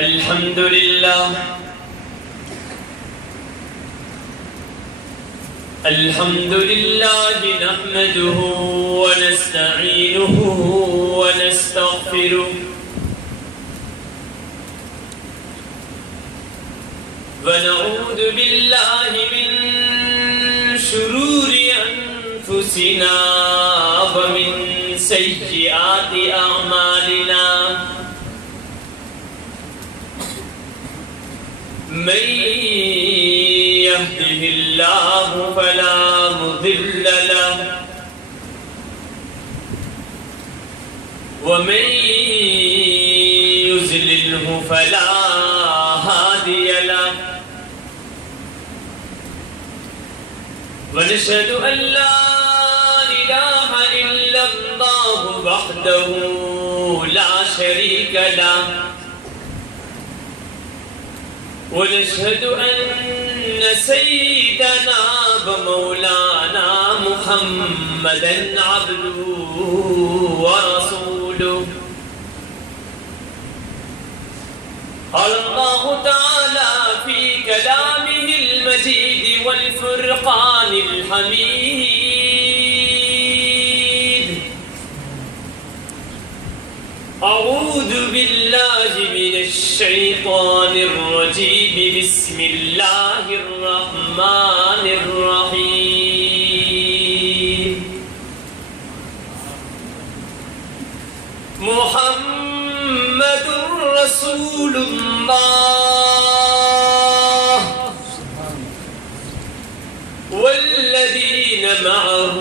الحمد لله الحمد لله نحمده ونستعينه ونستغفره ونعوذ بالله من شرور أنفسنا ومن سيئات أعمالنا من يهده الله فلا مضل له ومن يضلله فلا هادي له ونشهد أن لا إله إلا الله وحده لا شريك له ونشهد أن سيدنا ومولانا محمدًا عبده ورسوله قال الله تعالى في كلامه المجيد والفرقان الحميد أعوذ بالله من الشيطان الرجيم بسم الله الرحمن الرحيم محمد رسول الله والذين معه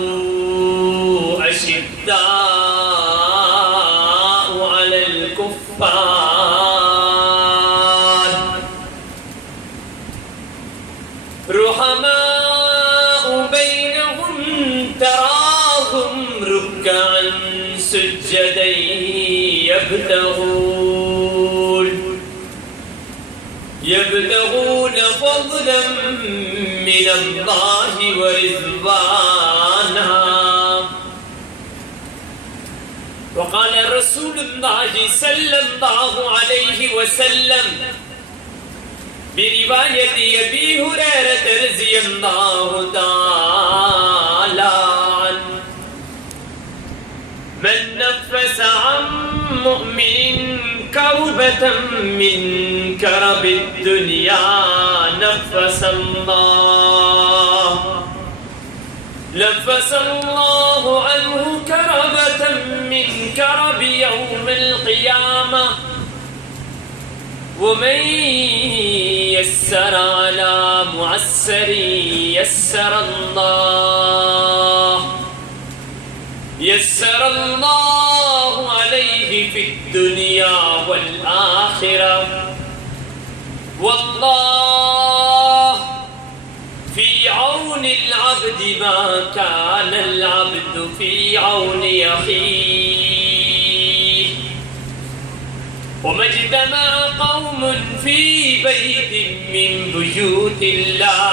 أشداء رحماء بينهم تراهم ركعا سجدا يبتغون فضلا من الله ورضوانا وقال رسول الله صلى الله عليه وسلم برواية أبي هريرة رضي الله تعالى عنه من نفس عن مؤمن كربة من كرب الدنيا نفس الله عنه كربة من كرب يوم القيامة ومن يسر على معسر يسر الله عليه في الدنيا والآخرة والله في عون العبد ما كان العبد في عون أخيه وما اجتمع قوم في بيت من بيوت الله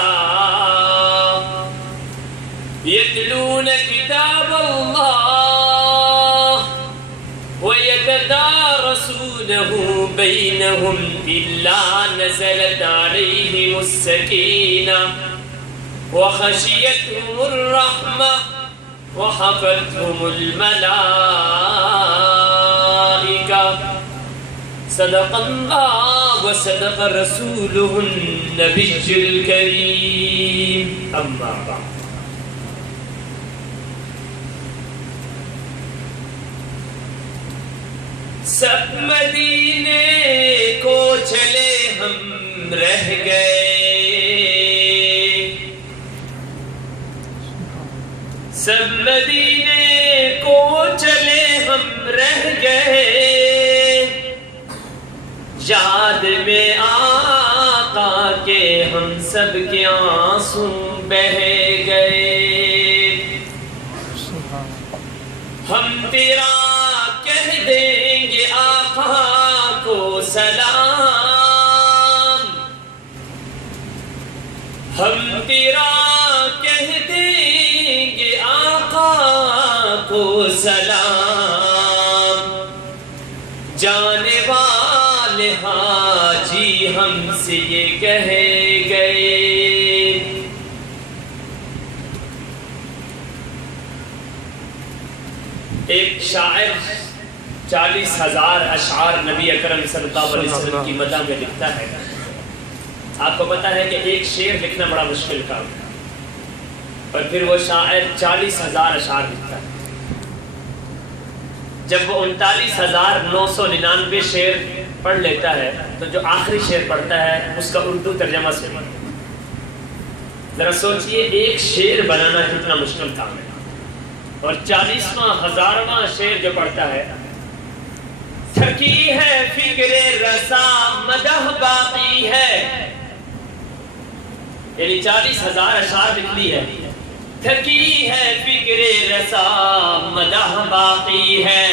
يتلون كتاب الله ويتدارسونه بينهم إلا نزلت عليهم السكينة وخشيتهم الرحمة وحفتهم الملائكة صدق الله وصدق رسوله النبي الكريم أما بعد سب مدینے کو چلے ہم رہ گئے سب مدینے کو چلے ہم رہ گئے یاد میں آقا کے ہم سب کے آنسو بہہ گئے ہم تیرا کہہ دیں گے آقا کو سلام ہم تیرا کہہ دیں گے آقا کو سلام جانے والے ہاں ہم سے یہ کہے گئے، ایک شاعر 40,000 اشعار نبی اکرم صلی اللہ علیہ وسلم کی مدح میں لکھتا ہے۔ آپ کو پتا ہے کہ ایک شعر لکھنا بڑا مشکل کام ہے، اور پھر وہ شاعر 40,000 اشعار لکھتا ہے۔ جب وہ 39,999 شعر پڑھ لیتا ہے تو جو آخری شعر پڑھتا ہے اس کا اردو ترجمہ سے پڑھتا ہے۔ ذرا سوچئے ایک شعر بنانا کتنا مشکل کام ہے، اور 40واں 1000واں شعر جو پڑھتا ہے، تھکی ہے فکر رسا مدح باقی ہے، یعنی 40,000 اشعار لکھ لی ہے، تھکی ہے فکر رسا مدح باقی ہے،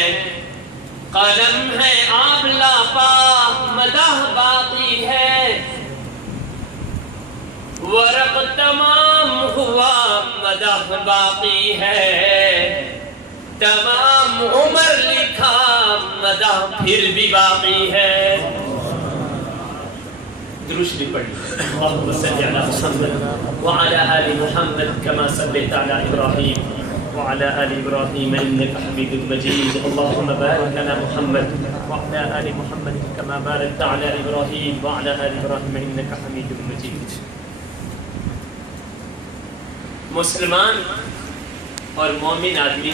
قلم ہے آملہ پا مدح باقی ہے، ورق تمام ہوا مدح باقی ہے، تمام عمر لکھا مدح پھر بھی باقی ہے۔ درود شریف پڑھیے، اللہم صل علی محمد وعلی آل محمد کما صلیت علی ابراہیم وعلی آل ابراہیم انک حمید مجید، اللہم بارک علی محمد وعلی آل محمد کما بارکت علی ابراہیم وعلی آل ابراہیم انک حمید مجید۔ مسلمان اور مومن آدمی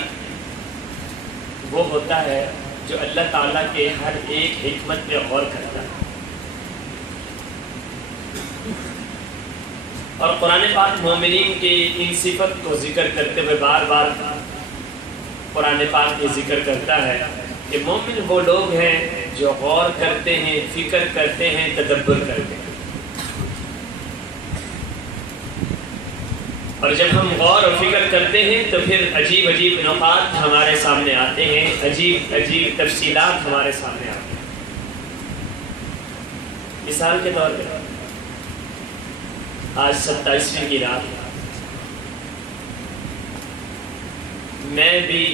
وہ ہوتا ہے جو اللہ تعالیٰ کے ہر ایک حکمت پہ غور کرتا ہے، اور قرآن پاک مومنین کی ان صفت کو ذکر کرتے ہوئے بار بار قرآن پاک یہ ذکر کرتا ہے کہ مومن وہ لوگ ہیں جو غور کرتے ہیں، فکر کرتے ہیں، تدبر کرتے ہیں۔ اور جب ہم غور و فکر کرتے ہیں تو پھر عجیب عجیب نقاط ہمارے سامنے آتے ہیں، عجیب عجیب تفصیلات ہمارے سامنے آتے ہیں۔ مثال کے طور پہ آج 27ویں کی رات میں بھی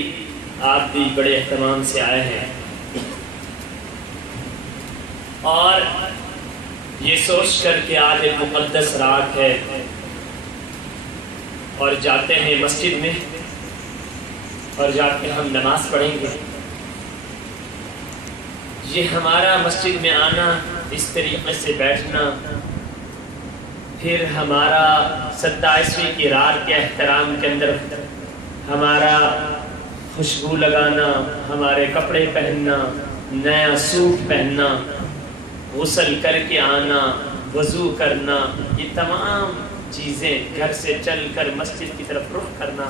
آپ بھی بڑے اہتمام سے آئے ہیں، اور یہ سوچ کر کہ آج ایک مقدس رات ہے اور جاتے ہیں مسجد میں اور جا کے ہم نماز پڑھیں گے۔ یہ ہمارا مسجد میں آنا، اس طریقے سے بیٹھنا، پھر ہمارا 27ویں کی رات کے احترام کے اندر ہمارا خوشبو لگانا، ہمارے کپڑے پہننا، نیا سوٹ پہننا، غسل کر کے آنا، وضو کرنا، یہ تمام چیزیں، گھر سے چل کر مسجد کی طرف رخ کرنا،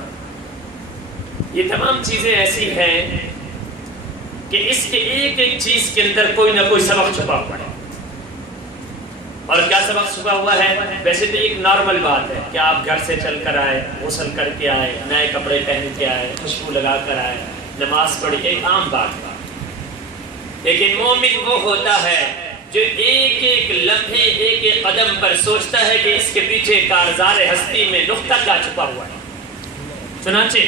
یہ تمام چیزیں ایسی ہیں کہ اس کے ایک ایک چیز کے اندر کوئی نہ کوئی سبق چھپا ہوا ہے۔ اور کیا سبق چھپا ہوا ہے؟ ویسے تو ایک نارمل بات ہے کہ آپ گھر سے چل کر آئے، غسل کر کے آئے، نئے کپڑے پہن کے آئے، خوشبو لگا کر آئے، نماز پڑھی، ایک عام بات ہے۔ لیکن مومن وہ ہوتا ہے جو ایک ایک لمحے، ایک ایک قدم پر سوچتا ہے کہ اس کے پیچھے کارزار ہستی میں نقطہ کیا چھپا ہوا ہے۔ چنانچہ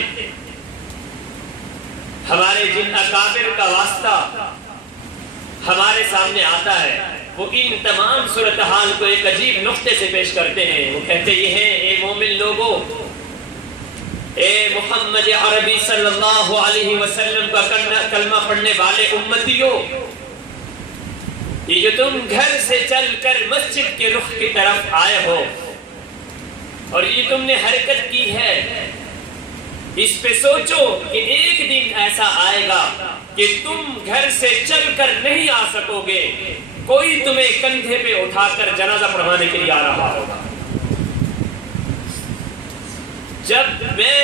ہمارے جن اکابر کا واسطہ ہمارے سامنے آتا ہے، وہ ان تمام صورتحال کو ایک عجیب نقطے سے پیش کرتے ہیں۔ وہ کہتے یہ ہیں، اے مومن لوگوں، اے محمد عربی صلی اللہ علیہ وسلم کا کلمہ پڑھنے والے امتیوں، یہ جو تم گھر سے چل کر مسجد کے رخ کی طرف آئے ہو اور یہ تم نے حرکت کی ہے، اس پہ سوچو کہ ایک دن ایسا آئے گا کہ تم گھر سے چل کر نہیں آ سکو گے، کوئی تمہیں کندھے پہ اٹھا کر جنازہ پڑھوانے کے لیے آ رہا ہوگا۔ جب میں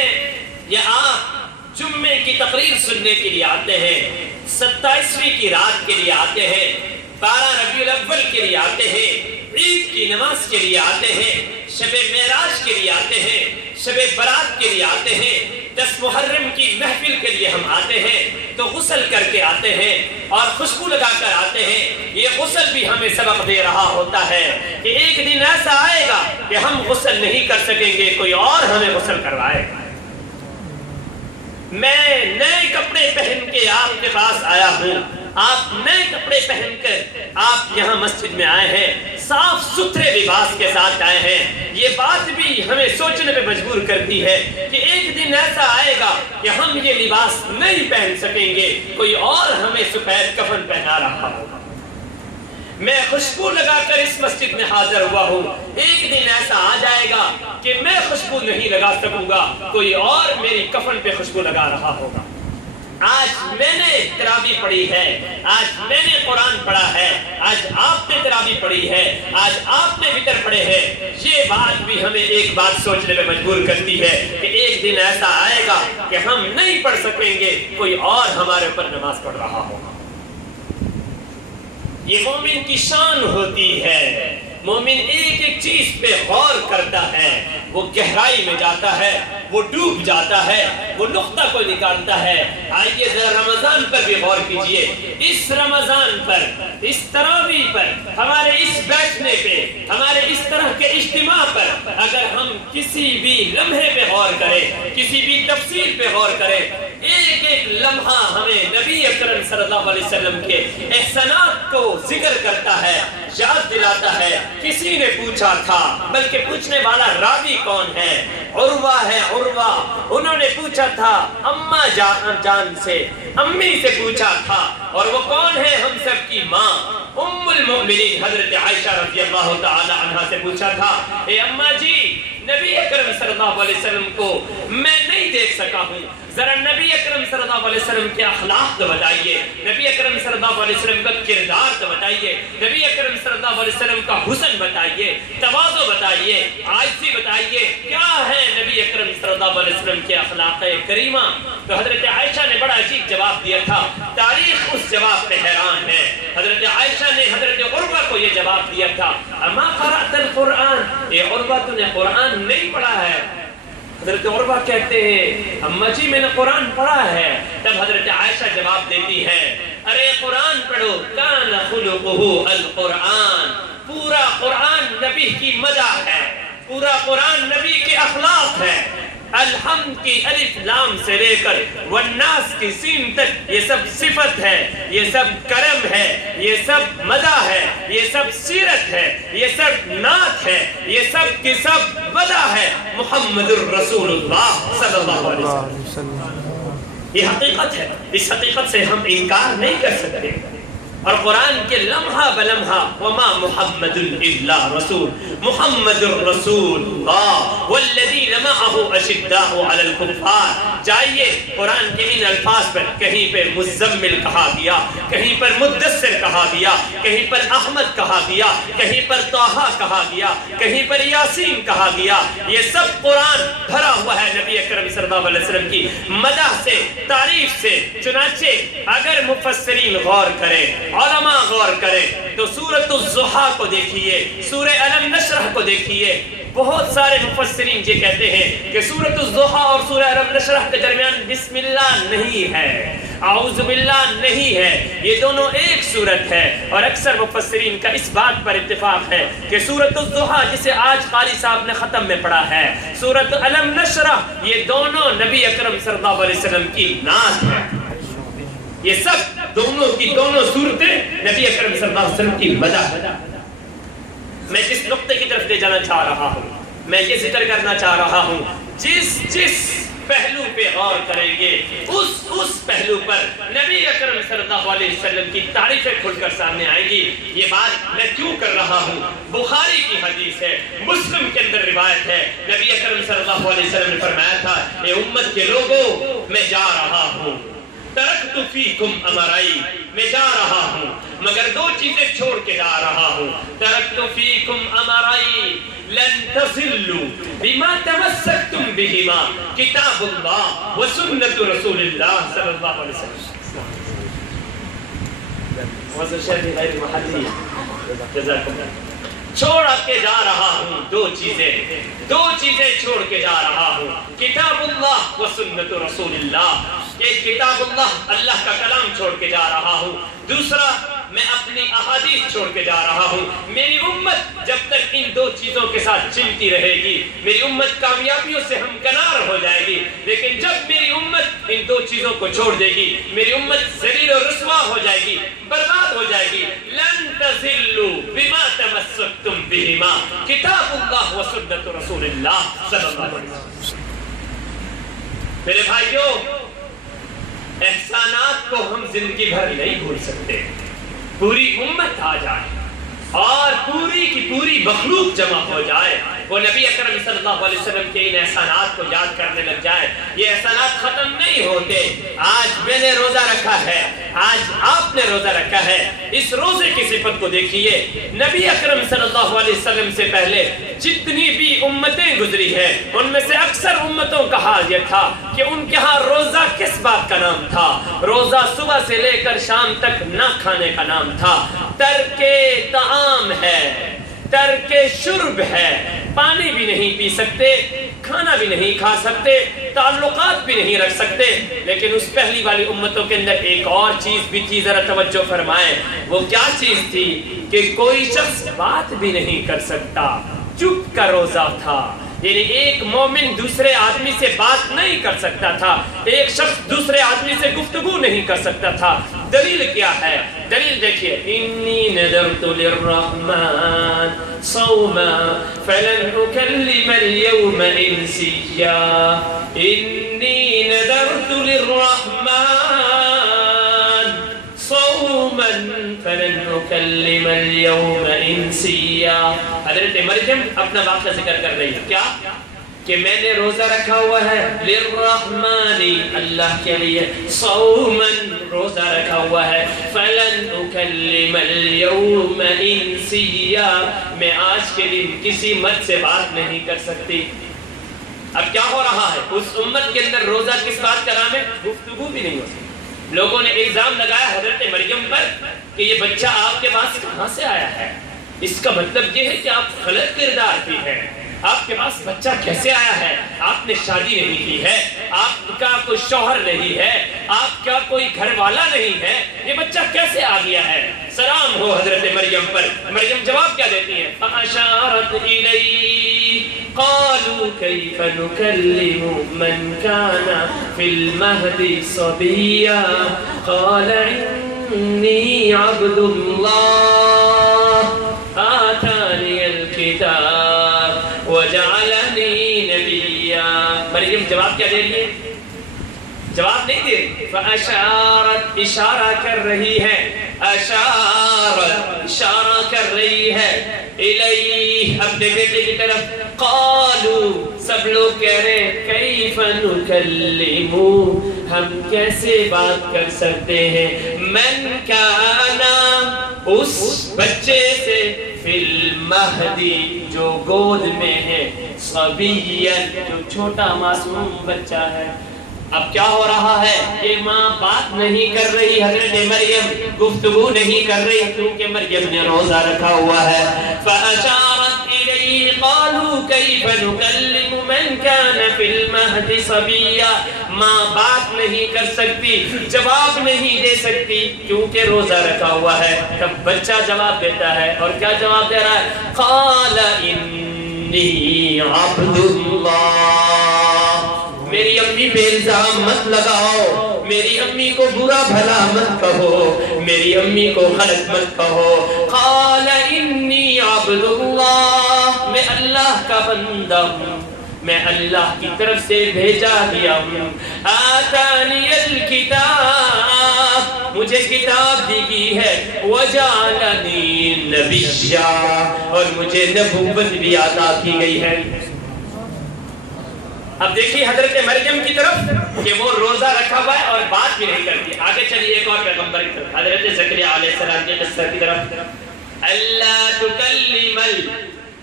یا آپ جمعے کی تقریر سننے کے لیے آتے ہیں، 27ویں کی رات کے لیے آتے ہیں، 12 ربیع الاول کے لیے آتے ہیں، عید کی نماز کے لیے آتے ہیں، شب معراج کے لیے آتے ہیں، شب برات کے لیے آتے ہیں، 10 محرم کی محفل کے لیے ہم آتے ہیں تو غسل کر کے آتے ہیں اور خوشبو لگا کر آتے ہیں۔ یہ غسل بھی ہمیں سبق دے رہا ہوتا ہے کہ ایک دن ایسا آئے گا کہ ہم غسل نہیں کر سکیں گے، کوئی اور ہمیں غسل کروائے گا۔ میں نئے کپڑے پہن کے آپ کے پاس آیا ہوں آپ نئے کپڑے پہن کر آپ یہاں مسجد میں آئے ہیں، صاف ستھرے لباس کے ساتھ آئے ہیں، یہ بات بھی ہمیں سوچنے پہ مجبور کرتی ہے کہ ایک دن ایسا آئے گا کہ ہم یہ لباس نہیں پہن سکیں گے، کوئی اور ہمیں سفید کفن پہنا رہا ہوگا۔ میں خوشبو لگا کر اس مسجد میں حاضر ہوا ہوں، ایک دن ایسا آ جائے گا کہ میں خوشبو نہیں لگا سکوں گا، کوئی اور میری کفن پہ خوشبو لگا رہا ہوگا۔ آج میں نے تراویح پڑھی ہے، آج میں نے قرآن پڑھا ہے، آج آپ نے تراویح پڑھی ہے، آج آپ نے وتر پڑھے ہیں، یہ بات بھی ہمیں ایک بات سوچنے پہ مجبور کرتی ہے کہ ایک دن ایسا آئے گا کہ ہم نہیں پڑھ سکیں گے، کوئی اور ہمارے اوپر نماز پڑھ رہا ہوگا۔ یہ مومن کی شان ہوتی ہے، مومن ایک ایک چیز پہ غور کرتا ہے، وہ گہرائی میں جاتا ہے، وہ ڈوب جاتا ہے، وہ نقطہ کو نکالتا ہے۔ آئیے ذرا رمضان پر بھی غور کیجئے، اس رمضان پر، اس تراویح پر، ہمارے اس بیٹھنے پہ، ہمارے اس طرح کے اجتماع پر اگر ہم کسی بھی لمحے پہ غور کریں، کسی بھی تفصیل پہ غور کریں، ایک ایک لمحہ ہمیں نبی اکرم صلی اللہ علیہ وسلم کے احسانات کو ذکر کرتا ہے، یاد دلاتا ہے۔ کسی نے پوچھا تھا، بلکہ پوچھنے والا راوی کون ہے؟ عروہ ہے، عروہ۔ انہوں نے پوچھا تھا اماں جان سے، امی سے پوچھا تھا، اور وہ کون ہے؟ ہم سب کی ماں ام المؤمنین حضرت عائشہ رضی اللہ تعالی عنہا سے پوچھا تھا، اے اماں جی، نبی اکرم صلی اللہ علیہ وسلم کو میں نہیں دیکھ سکا ہوں، ذرا نبی اکرم صلی اللہ علیہ وسلم کے اخلاق تو بتائیے، نبی اکرم صلی اللہ علیہ وسلم کا کردار تو بتائیے، نبی اکرم صلی اللہ علیہ وسلم کا حسن بتائیے، تواضع بتائیے، عاجزی بتائیے، کیا ہے نبی اکرم صلی اللہ علیہ وسلم کے اخلاق کریمہ؟ تو حضرت عائشہ نے بڑا عجیب جواب دیا تھا، تاریخ اس جواب پہ حیران ہے۔ حضرت عائشہ نے حضرت عروہ کو یہ جواب دیا تھا، اما قرأت القرآن، اے عروہ تو نے قرآن نہیں پڑھا ہے؟ حضرت عروہ کہتے ہیں اماں جی میں نے قرآن پڑھا ہے۔ تب حضرت عائشہ جواب دیتی ہے، ارے قرآن پڑھو، کان خلقہ القرآن، پورا قرآن نبی کی مدح ہے، پورا قرآن نبی کے اخلاق ہے۔ الحمد کی الف لام سے لے کر والناس کی سین تک یہ سب صفت ہے، یہ سب کرم ہے، یہ سب مدح ہے، یہ سب سیرت ہے، یہ سب نعت ہے، یہ سب کی سب مدح ہے محمد الرسول اللہ صلی اللہ علیہ وسلم۔ یہ حقیقت ہے، اس حقیقت سے ہم انکار نہیں کر سکتے۔ اور قرآن کے لمحہ بلمحہ وما محمد الا رسول، محمد الرسول اللہ والذین معه اشداء علی الکفار۔ جائیے قرآن کے ان الفاظ پر، کہیں پہ مزمل کہا گیا، کہیں پر مدثر کہا گیا، کہیں پر احمد کہا گیا، کہیں پر طٰہٰ کہا گیا، کہیں پر یاسین کہا گیا۔ یہ سب قرآن بھرا ہوا ہے نبی اکرم صلی اللہ علیہ وسلم کی مدح سے، تعریف سے۔ چنانچہ اگر مفسرین غور کریں، علماء غور کریں، تو سورۃ الضحیٰ کو دیکھیے، سورہ الم نشرح کو دیکھیے۔ بہت سارے مفسرین یہ کہتے ہیں کہ سورۃ الضحیٰ اور سورہ الم نشرح کے درمیان بسم اللہ نہیں ہے، اعوذ باللہ نہیں ہے، یہ دونوں ایک سورت ہے۔ اور اکثر مفسرین کا اس بات پر اتفاق ہے کہ سورۃ الضحیٰ جسے آج قاری صاحب نے ختم میں پڑھا ہے، سورۃ الم نشرح، یہ دونوں نبی اکرم صلی اللہ علیہ وسلم کی نعت ہے۔ یہ سب دونوں کی دونوں صورتیں نبی اکرم صلی اللہ علیہ وسلم کی مدح۔ میں جس نقطے کی طرف لے جانا چاہ رہا ہوں، میں یہ ذکر کرنا چاہ رہا ہوں، جس پہلو پہ غور کریں گے اس پہلو پر نبی اکرم صلی اللہ علیہ وسلم کی تعریفیں کھل کر سامنے آئیں گی۔ یہ بات میں کیوں کر رہا ہوں؟ بخاری کی حدیث ہے، مسلم کے اندر روایت ہے، نبی اکرم صلی اللہ علیہ وسلم نے فرمایا تھا، اے امت کے لوگوں، میں جا رہا ہوں، ترکت فیکم امرائی، میں جا رہا ہوں مگر دو چیزیں چھوڑ کے جا رہا ہوں۔ ترکت فیکم امرائی لن تضلوا بما تمسکتم بہما، کتاب اللہ و سنت رسول اللہ صلی اللہ علیہ وسلم۔ وزر شہری غیر محلی، جزاکم اللہ۔ چھوڑ کے جا رہا ہوں دو چیزیں چھوڑ کے جا رہا ہوں، کتاب اللہ و سنت رسول اللہ، ایک کتاب اللہ، اللہ کا کلام چھوڑ کے جا رہا ہوں، دوسرا میں اپنی احادیث چھوڑ کے جا رہا ہوں. میری امت جب تک ان دو چیزوں کے ساتھ چلتی رہے گی میری امت کامیابیوں سے ہمکنار ہو جائے گی. لیکن جب میری امت ان دو چیزوں کو چھوڑ دے گی میری امت ذلیل و رسوا ہو جائے گی, برباد ہو جائے گی. لن تضلوا بما تمسكتم بهما کتاب اللہ و سنت رسول اللہ صلی اللہ علیہ وسلم. میرے بھائیوں, احسانات کو ہم زندگی بھر نہیں بھول سکتے. پوری امت آ جائے اور پوری کی پوری مخلوق جمع ہو جائے, وہ نبی اکرم صلی اللہ علیہ وسلم کے ان احسانات کو یاد کرنے لگ جائے, یہ احسانات ختم نہیں ہوتے. آج میں نے روزہ رکھا ہے, آج آپ نے روزہ رکھا ہے. اس روزے کی صفت کو دیکھیے. نبی اکرم صلی اللہ علیہ وسلم سے پہلے جتنی بھی امتیں گزری ہیں ان میں سے اکثر امتوں کا حال یہ تھا کہ ان کے ہاں روزہ کس بات کا نام تھا؟ روزہ صبح سے لے کر شام تک نہ کھانے کا نام تھا. ترک طعام ہے, ترک شرب ہے, پانی بھی نہیں پی سکتے, کھانا بھی نہیں کھا سکتے, تعلقات بھی نہیں رکھ سکتے. لیکن اس پہلی والی امتوں کے اندر ایک اور چیز بھی تھی, ذرا توجہ فرمائیں. وہ کیا چیز تھی کہ کوئی شخص بات بھی نہیں کر سکتا, چپ کا روزہ تھا. یعنی ایک مومن دوسرے آدمی سے بات نہیں کر سکتا تھا, ایک شخص دوسرے آدمی سے گفتگو نہیں کر سکتا تھا. دلیل کیا ہے؟ دلیل دیکھیے. انی نذرت للرحمن صوما فلن اکلم اليوم انسیا. انی نذرت للرحمن صوما فلن اکلم اليوم انسیا. حضرت مریم اپنا واقعہ ذکر کر رہی ہے. کیا کہ میں نے روزہ رکھا ہوا ہے للرحمن, اللہ کے لیے, صومن, روزہ رکھا ہوا ہے, فلن اکلم اليوم انسیا, میں آج کے دن کسی مرد سے بات نہیں کر سکتی. اب کیا ہو رہا ہے اس امت کے اندر؟ روزہ کس بات کا نام ہے؟ گفتگو بھی نہیں ہو سکتی. لوگوں نے الزام لگایا حضرت مریم پر کہ یہ بچہ آپ کے پاس کہاں سے آیا ہے. اس کا مطلب یہ ہے کہ آپ غلط کردار کی ہیں. آپ کے پاس بچہ کیسے آیا ہے؟ آپ نے شادی نہیں کی ہے, آپ کا کوئی شوہر نہیں ہے, آپ کا کوئی گھر والا نہیں ہے, یہ بچہ کیسے آ گیا ہے؟ سلام ہو حضرت مریم پر. مریم جواب کیا دیتی ہیں؟ فَأَشَارَتْ إِلَيْهِ قَالُوا كَيْفَ نُكَلِّمُ مَنْ كَانَ فِي الْمَهْدِ صَبِيًّا قَالَ إِنِّي عَبْدُ اللَّهِ آتَانِيَ الْكِتَابَ وَجَعَلَنِي نَبِيًّا. مریم جواب کیا دے رہی ہے؟ جواب نہیں دے رہی. فَأَشَارَتْ, اشارہ کر رہی ہے, اشارت, اشارہ کر رہی ہے, الیہ, اپنے بیٹے کی طرف. قالوا, سب لوگ کہہ رہے ہیں, کیف نکلم, ہم کیسے بات کر سکتے ہیں, من کانا, اس بچے سے, فی المہدی, جو گود میں ہے, صبیا, جو چھوٹا معصوم بچہ ہے. اب کیا ہو رہا ہے؟ یہ ماں بات نہیں کر رہی, حضرت مریم گفتگو نہیں کر رہی کیونکہ مریم نے روزہ رکھا ہوا ہے. فَأَشَارَتْ إِلَيْهِ قَالُوا كَيْفَ نُكَلِّمُ مَنْ كَانَ فِي الْمَهْدِ صَبِيًّا. ماں بات نہیں کر سکتی, جواب نہیں دے سکتی کیونکہ روزہ رکھا ہوا ہے. تب بچہ جواب دیتا ہے, اور کیا جواب دے رہا ہے؟ قَالَ إِنِّي عَبْدُ اللَّهِ. میری امی پہ الزام مت لگاؤ, میری امی کو برا بھلا مت کہو, میری امی کو غلط مت کہو. قال انی عبد اللہ, میں اللہ کا بندہ ہوں, میں اللہ کی طرف سے بھیجا گیا ہوں. آتانی الکتاب, مجھے کتاب دی گئی ہے. وجعلنی نبیا, اور مجھے نبوت بھی عطا کی گئی ہے. اب دیکھیے حضرت مریم کی طرف کہ وہ روزہ رکھا ہوا ہے اور بات بھی نہیں کرتی. آگے چلیے ایک اور پیغمبر کی طرف, حضرت زکریا علیہ السلام کے قصہ کی طرف. اللہ تکلم,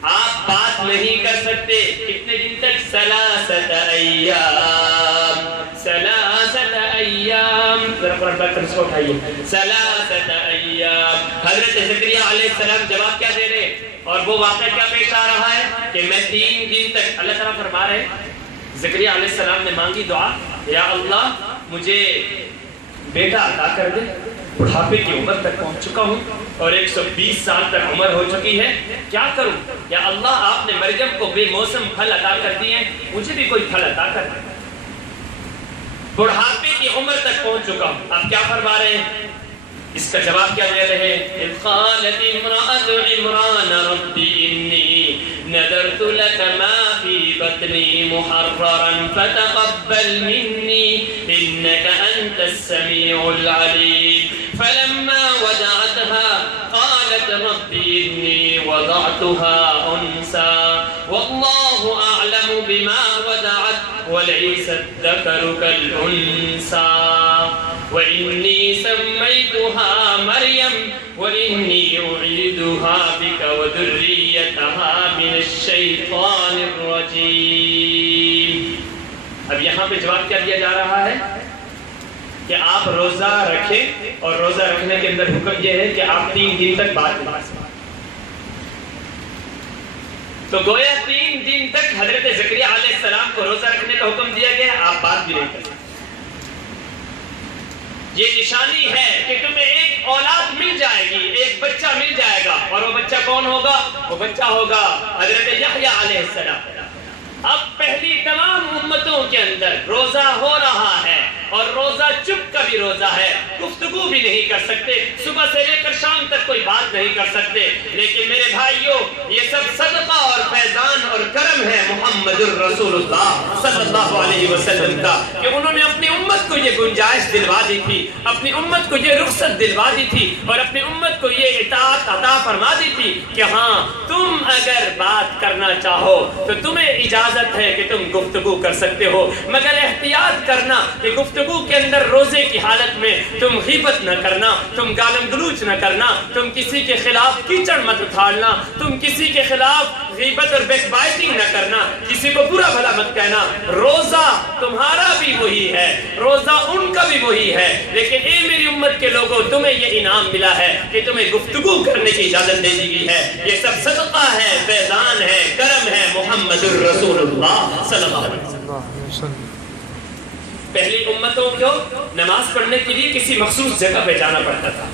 آپ بات نہیں کر سکتے کتنے دن تک؟ ثلاثت ایام, ثلاثت ایام, ذرا قرآن پاک ترس کو اٹھائیے. ثلاثت ایام. حضرت زکریا علیہ السلام جواب کیا دے رہے, اور وہ واقعہ کیا پیش آ رہا ہے کہ میں 3 دن تک, اللہ تعالیٰ فرما رہے ہیں زکریا علیہ السلام نے مانگی دعا, یا اللہ مجھے بیٹا عطا کر دے. بڑھاپے کی عمر تک پہنچ چکا ہوں اور 120 سال تک عمر ہو چکی ہے، کیا کروں؟ یا اللہ آپ نے مریم کو بے موسم پھل عطا کر دیے ہیں، مجھے بھی کوئی پھل عطا کر دیں۔ بڑھاپے کی عمر تک پہنچ چکا ہوں، آپ کیا فرما رہے ہیں؟ اس کا جواب کیا دے رہے ہیں؟ اذ قالت امرأة عمران رب انی نذرت لك ما في بطني محررا فتقبل مني انك انت السميع العليم فلما وضعتها قالت رب اني وضعتها انثى والله اعلم بما وضعت وليس الذكر كالانثى وإني سميتها مريم وإني أعيدها بك وذريتها من الشيطان الرجيم۔ اب یہاں پہ جواب کیا دیا جا رہا ہے کہ آپ روزہ رکھیں، اور روزہ رکھنے کے اندر حکم یہ ہے کہ آپ 3 دن تک بات نہیں کر سکتے۔ تو گویا 3 دن تک حضرت زکریا علیہ السلام کو روزہ رکھنے کا حکم دیا گیا، آپ بات بھی نہیں کر سکتے۔ یہ نشانی ہے کہ تمہیں ایک اولاد مل جائے گی، ایک بچہ مل جائے گا، اور وہ بچہ کون ہوگا؟ وہ بچہ ہوگا حضرت یحییٰ علیہ السلام۔ اب پہلی تمام امتوں کے اندر روزہ ہو رہا ہے، اور روزہ چپ کا بھی روزہ ہے، گفتگو بھی نہیں کر سکتے، صبح سے لے کر شام تک کوئی بات نہیں کر سکتے، لیکن میرے بھائیوں یہ سب صدقہ اور فیضان اور کرم ہے محمد الرسول اللہ صلی اللہ علیہ وسلم کا، کہ انہوں نے اپنی امت کو یہ گنجائش دلوا دی تھی، اپنی امت کو یہ رخصت دلوا دی تھی، اور اپنی امت کو یہ اطاعت عطا فرما دی تھی کہ ہاں تم اگر بات کرنا چاہو تو تمہیں اجازت ہے کہ تم گفتگو کر سکتے ہو، مگر احتیاط کرنا کہ گفتگو کے اندر روزے کی حالت میں تم غیبت نہ کرنا، تم گالم گلوچ نہ کرنا، تم کسی کے خلاف کیچڑ مت اٹھالنا، تم کسی کے خلاف غیبت اور بیک بائٹنگ نہ کرنا، کسی کو برا بھلا مت کہنا۔ روزہ تمہارا بھی وہی ہے، روزہ ان کا بھی وہی ہے، لیکن اے میری امت کے لوگوں تمہیں یہ انعام ملا ہے کہ تمہیں گفتگو کرنے کی اجازت دے دی گئی ہے۔ یہ سب صدقہ ہے، فیضان ہے، کرم ہے محمد الرسول اللہ صلی اللہ علیہ وسلم۔ پہلی امتوں کو نماز پڑھنے کے لیے کسی مخصوص جگہ پہ جانا پڑتا تھا،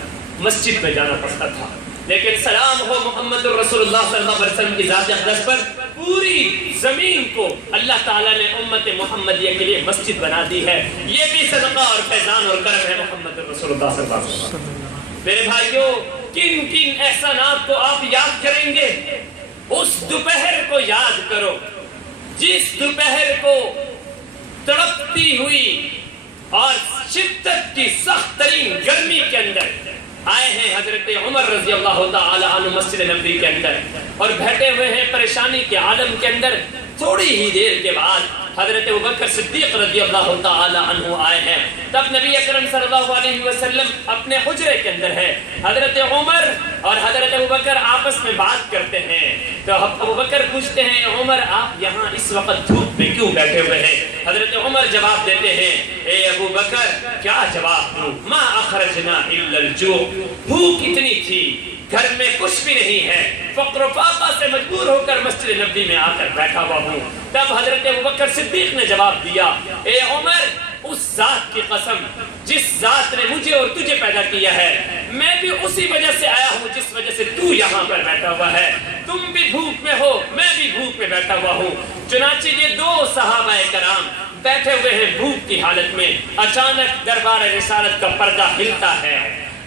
مسجد میں جانا پڑتا تھا، لیکن سلام ہو محمد الرسول اللہ صلی اللہ علیہ وسلم کی ذات اقدس پر، پوری زمین کو اللہ تعالیٰ نے امت محمدیہ کے لیے مسجد بنا دی ہے۔ یہ بھی صدقہ اور فیضان اور کرم ہے محمد الرسول اللہ صلی اللہ علیہ وسلم۔ میرے بھائیوں کن کن احسانات کو آپ یاد کریں گے؟ اس دوپہر کو یاد کرو جس دوپہر کو تڑپتی ہوئی اور شدت کی سخت ترین گرمی کے اندر آئے ہیں حضرت عمر رضی اللہ تعالی عنہ مسجد نبوی کے اندر، اور بیٹھے ہوئے ہیں پریشانی کے عالم کے اندر۔ تھوڑی ہی دیر کے بعد حضرت ابوبکر صدیق رضی اللہ تعالی عنہ آئے ہیں، تب نبی اکرم صلی اللہ علیہ وسلم اپنے حجرے کے اندر ہے، حضرت عمر اور حضرت ابوبکر آپس میں بات کرتے ہیں، تو ابوبکر پوچھتے ہیں عمر آپ یہاں اس وقت دھوپ میں کیوں بیٹھے ہوئے ہیں؟ حضرت عمر جواب دیتے ہیں اے ابوبکر کیا جواب دوں، ما اخرجنا الا الجوع، بھوک اتنی تھی، گھر میں کچھ بھی نہیں ہے، فقر و فاقہ سے مجبور ہو کر مسجد نبوی میں آ کر بیٹھا ہوا ہوں۔ تب حضرت ابوبکر صدیق نے جواب دیا اے عمر اس ذات کی قسم جس ذات نے مجھے اور تجھے پیدا کیا ہے، میں بھی اسی وجہ سے آیا ہوں جس وجہ سے تو یہاں پر بیٹھا ہوا ہے، تم بھی بھوک میں ہو میں بھی بھوک میں بیٹھا ہوا ہوں۔ چنانچہ یہ 2 صحابہ کرام بیٹھے ہوئے ہیں بھوک کی حالت میں، اچانک دربار رسالت کا پردہ ہلتا ہے،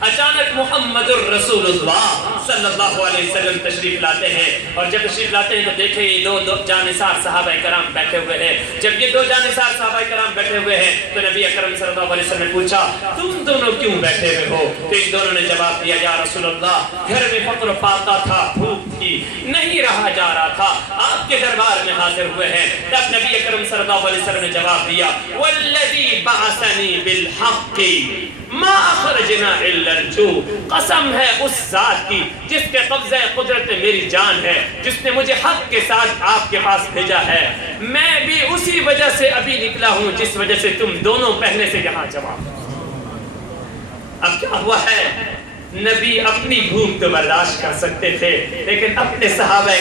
اچانک محمد الرسول اللہ صلی اللہ علیہ وسلم تشریف لاتے ہیں، اور جب تشریف لاتے ہیں تو دیکھیں یہ 2 جانثار صحابہ کرام بیٹھے ہوئے ہیں۔ جب یہ 2 جانثار صحابہ کرام بیٹھے ہوئے ہیں تو نبی اکرم صلی اللہ علیہ وسلم نے پوچھا تم دونوں کیوں بیٹھے ہوئے ہو؟ تو ان دونوں نے جواب دیا یا رسول اللہ گھر میں فقر و فاقہ تھا، بھوک تھی، نہیں رہا جا رہا تھا، آپ کے دربار میں حاضر ہوئے ہیں۔ تب نبی اکرم صلی اللہ علیہ وسلم نے جواب دیا والذی بعثنی بالحق ما اخرجنا الا الجوع، قسم ہے اس ذات کی جس کے قبضہ قدرت میں میری جان ہے، جس نے مجھے حق کے ساتھ آپ کے پاس بھیجا ہے، میں بھی اسی وجہ سے ابھی نکلا ہوں جس وجہ سے تم دونوں پہلے سے یہاں جمع۔ اب کیا ہوا ہے، نبی اپنی بھوک تو برداشت کر سکتے تھے لیکن اپنے صحابہ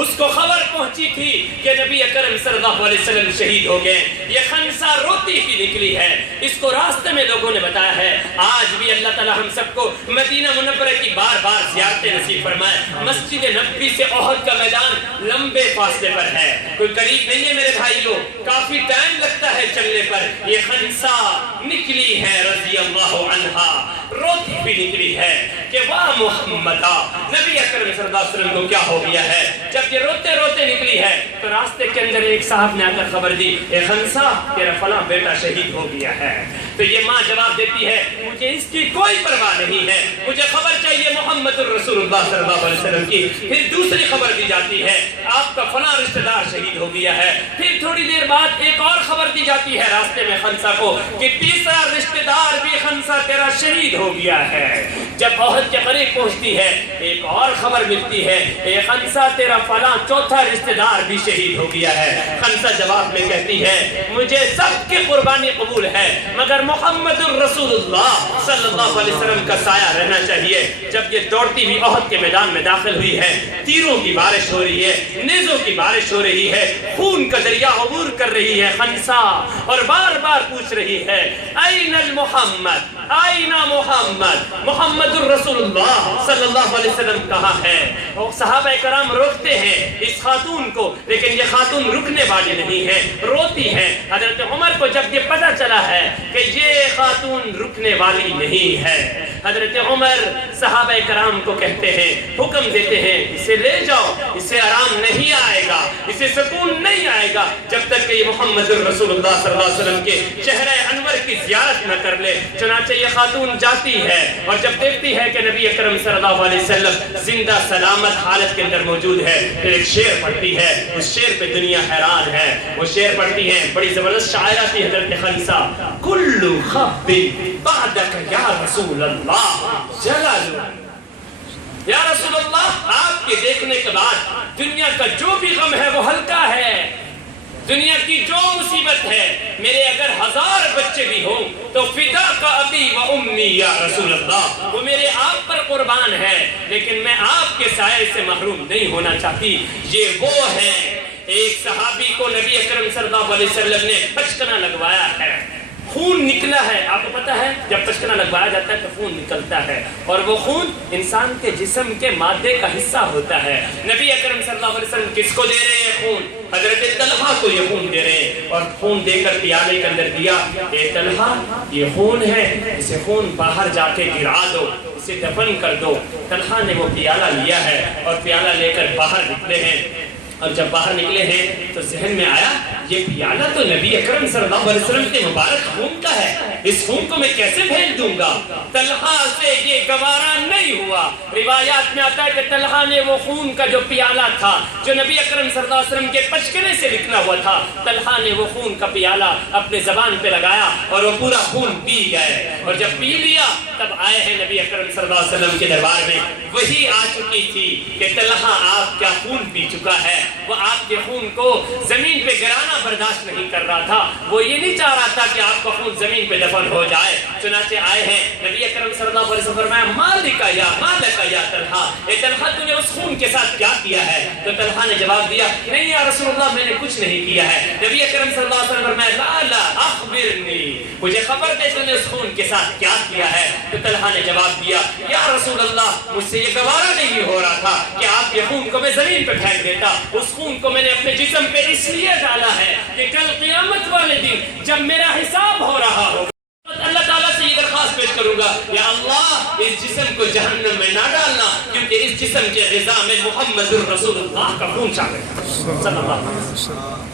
اس کو خبر پہنچی تھی کہ نبی اکرم صلی اللہ علیہ وسلم شہید ہو گئے. یہ خنسا روتی ہوئی نکلی ہے. اس کو راستے میں لوگوں نے بتایا ہے. آج بھی اللہ تعالی ہم سب کو مدینہ منورہ کی بار بار زیارتیں نصیب فرمائے. مسجد نبوی سے احد کا میدان لمبے فاصلے پر ہے, کوئی قریب نہیں ہے میرے بھائیو, کافی ٹائم لگتا ہے چلنے پر. یہ خنسا نکلی ہے رضی اللہ عنہا, روتی بھی نکلی ہے کہ واہ محمدہ, نبی اکرم صلی اللہ علیہ وسلم کو کیا ہو گیا ہے. جب یہ روتے روتے نکلی ہے تو راستے کے اندر ایک صاحب نے آ کر خبر دی, اے خنسا تیرا فلاں بیٹا شہید ہو گیا ہے. تو یہ ماں جواب دیتی ہے مجھے اس کی کوئی پرواہ نہیں ہے, مجھے خبر چاہیے محمد الرسول اللہ صلی اللہ علیہ وسلم کی. پھر دوسری خبر دی جاتی ہے آپ کا فلاں رشتہ دار شہید ہو گیا ہے. پھر تھوڑی دیر بعد ایک اور خبر دی جاتی ہے راستے میں خنسا کو کہ تیسرا رشتہ دار بھی خنسا تیرا شہید ہو گیا ہے. جب احد کے قریب پہنچتی ہے ایک اور خبر ملتی ہے, اے خنسا تیرا فلاں چوتھا رشتہ دار بھی شہید ہو گیا ہے. خنسا جواب میں کہتی ہے مجھے سب کی قربانی قبول ہے مگر محمد الرسول اللہ صلی اللہ علیہ وسلم کا سایہ رہنا چاہیے. جب یہ دوڑتی ہوئی احد کے میدان میں داخل ہوئی ہے, تیروں کی بارش ہو رہی ہے, نیزوں کی بارش ہو رہی ہے, خون کا دریا عبور کر رہی ہے خنسا, اور بار بار پوچھ رہی ہے این المحمد, آئین محمد, محمد الرسول اللہ صلی اللہ علیہ وسلم کہاں ہے. صحابہ کرام روکتے ہیں اس خاتون کو, لیکن یہ خاتون رکنے والی نہیں ہے, روتی ہے. حضرت عمر کو جب یہ پتہ چلا ہے کہ یہ خاتون رکنے والی نہیں ہے, حضرت عمر صحابہ کرام کو کہتے ہیں, حکم دیتے ہیں اسے لے جاؤ, اسے آرام نہیں آئے گا, اسے سکون نہیں آئے گا جب تک کہ یہ محمد الرسول اللہ صلی اللہ علیہ وسلم کے چہرہ انور کی زیارت نہ کر لے. چنانچہ یہ خاتون جاتی ہے اور جب دیکھتی ہے کہ نبی اکرم صلی اللہ علیہ وسلم زندہ سلامت حالت کے اندر موجود ہے, پھر ایک شعر پڑھتی ہے. اس شعر پہ دنیا حیران ہے. وہ شعر پڑھتی ہے, بڑی زبردست شاعرہ تھی حضرت خنسا. کل خب بعدک یا رسول اللہ جلال, یا رسول اللہ آپ کے دیکھنے کے بعد دنیا کا جو بھی غم ہے وہ ہلکا ہے, دنیا کی جو مصیبت ہے, میرے اگر 1000 بچے بھی ہوں تو فدا کا ابی و امی یا رسول اللہ, وہ میرے آپ پر قربان ہے, لیکن میں آپ کے سائے سے محروم نہیں ہونا چاہتی. یہ وہ ہے. ایک صحابی کو نبی اکرم صلی اللہ علیہ وسلم نے پچکنہ لگوایا ہے, خون نکلا ہے. آپ کو پتا ہے جب پچکنہ لگوایا جاتا ہے تو خون نکلتا ہے, اور وہ خون انسان کے جسم کے مادے کا حصہ ہوتا ہے. نبی اکرم صلی اللہ علیہ وسلم کس کو دے رہے ہیں خون؟ حضرت طلحہ کو یہ خون دے رہے ہیں, اور خون دے کر پیالے کے اندر دیا, اے طلحہ یہ خون ہے, اسے خون باہر جا کے گرا دو, اسے دفن کر دو. طلحہ نے وہ پیالہ لیا ہے اور پیالہ لے کر باہر نکلے ہیں, اور جب باہر نکلے ہیں تو ذہن میں آیا یہ پیالہ تو نبی اکرم صلی اللہ علیہ وسلم کے مبارک خون کا ہے, اس خون کو میں کیسے پھینک دوں گا. طلحہ سے یہ گوارا نہیں ہوا. روایات میں آتا ہے کہ طلحہ نے وہ خون کا جو پیالہ تھا جو نبی اکرم صلی اللہ علیہ وسلم کے پچکنے سے نکلا ہوا تھا, طلحہ نے وہ خون کا پیالہ اپنے زبان پہ لگایا اور وہ پورا خون پی گئے. اور جب پی لیا تب آئے ہیں نبی اکرم صلی اللہ علیہ وسلم کے دربار میں. وہی آ چکی تھی کہ طلحہ آپ کیا خون پی چکا ہے. وہ آپ کے خون کو زمین پہ گرانا برداشت نہیں کر رہا تھا, وہ یہ نہیں چاہ رہا تھا کہ آپ کا خون زمین پہ دفن ہو جائے. چنانچہ آئے ہیں نبی اکرم صلی اللہ علیہ وسلم فرمایا مالک یا طلحہ, اے طلحہ تو نے اس خون کے ساتھ کیا کیا ہے؟ تو طلحہ نے جواب دیا نہیں یا رسول اللہ میں نے کچھ نہیں کیا ہے. نبی اکرم صلی اللہ علیہ وسلم فرمایا لا اخبرنی, مجھے خبر دے تو نے اس خون کے ساتھ کیا کیا ہے. تو طلحہ نے جواب دیا یا رسول اللہ مجھ سے یہ گوارا نہیں ہو رہا تھا کہ آپ کے خون کو میں زمین پہ پھینک دیتا, اس خون کو میں نے اپنے جسم پہ اس لیے ڈالا ہے کہ کل قیامت والے دن جب میرا حساب ہو رہا ہوگا اللہ تعالیٰ سے یہ درخواست پیش کروں گا, یا اللہ اس جسم کو جہنم میں نہ ڈالنا, کیونکہ اس جسم کے غذا میں محمد الرسول اللہ کا خون شامل ہے صلی اللہ علیہ وسلم.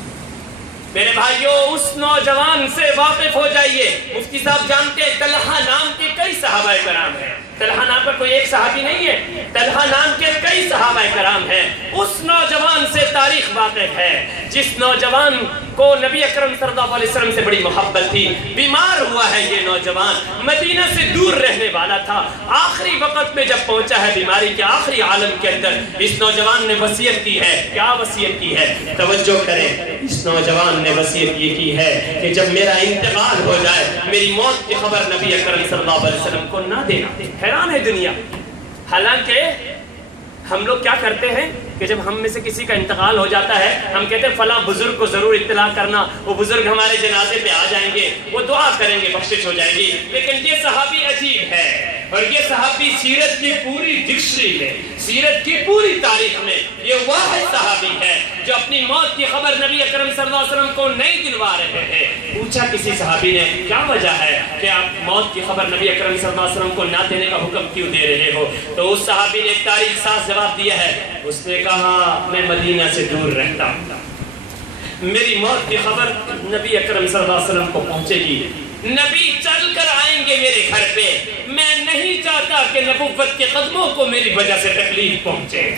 میرے بھائیوں اس نوجوان سے واقف ہو جائیے. مفتی صاحب جانتے ہیں طلحہ نام کے کئی صحابہ کرام ہیں, طلحہ نام پر کوئی ایک صحابی نہیں ہے, طلحہ نام کے کئی صحابہ کرام ہیں. اس نوجوان سے تاریخ واقف ہے جس نوجوان کو نبی اکرم صلی اللہ علیہ وسلم سے بڑی محبت تھی. بیمار ہوا ہے یہ نوجوان, مدینہ سے دور رہنے والا تھا. آخری وقت میں جب پہنچا ہے بیماری کے آخری عالم کے اندر, اس نوجوان نے وصیت کی ہے. کیا وصیت کی ہے؟ توجہ کریں. اس نوجوان نے وصیت یہ کی ہے کہ جب میرا انتقال ہو جائے میری موت کی خبر نبی اکرم صلی اللہ علیہ وسلم کو نہ دینا. حیران ہے دنیا. حالانکہ ہم لوگ کیا کرتے ہیں, کہ جب ہم میں سے کسی کا انتقال ہو جاتا ہے ہم کہتے ہیں فلاں بزرگ کو ضرور اطلاع کرنا، وہ بزرگ ہمارے جنازے پہ آ جائیں گے، وہ دعا کریں گے، بخشش ہو جائے گی۔ لیکن یہ صحابی عجیب ہے، اور یہ صحابی سیرت کی پوری ڈکشنری میں، سیرت کی پوری تاریخ میں یہ واحد صحابی ہے جو اپنی موت کی خبر نبی اکرم صلی اللہ علیہ وسلم کو نہیں دلوا رہے ہیں۔ پوچھا کسی صحابی نے کیا وجہ ہے کہ آپ موت کی خبر نبی اکرم صلی اللہ علیہ وسلم کو نہ دینے کا حکم کیوں دے رہے ہو؟ تو اس صحابی نے ایک تاریخ ساز جواب دیا ہے، اس نے کہا میں مدینہ سے دور رہتا ہوں، میری موت کی خبر نبی اکرم صلی اللہ علیہ وسلم کو پہنچے گی، نبی چل کر آئیں گے میرے گھر پہ، میں نہیں چاہتا کہ نبوت کے قدموں کو میری وجہ سے تکلیف پہنچے،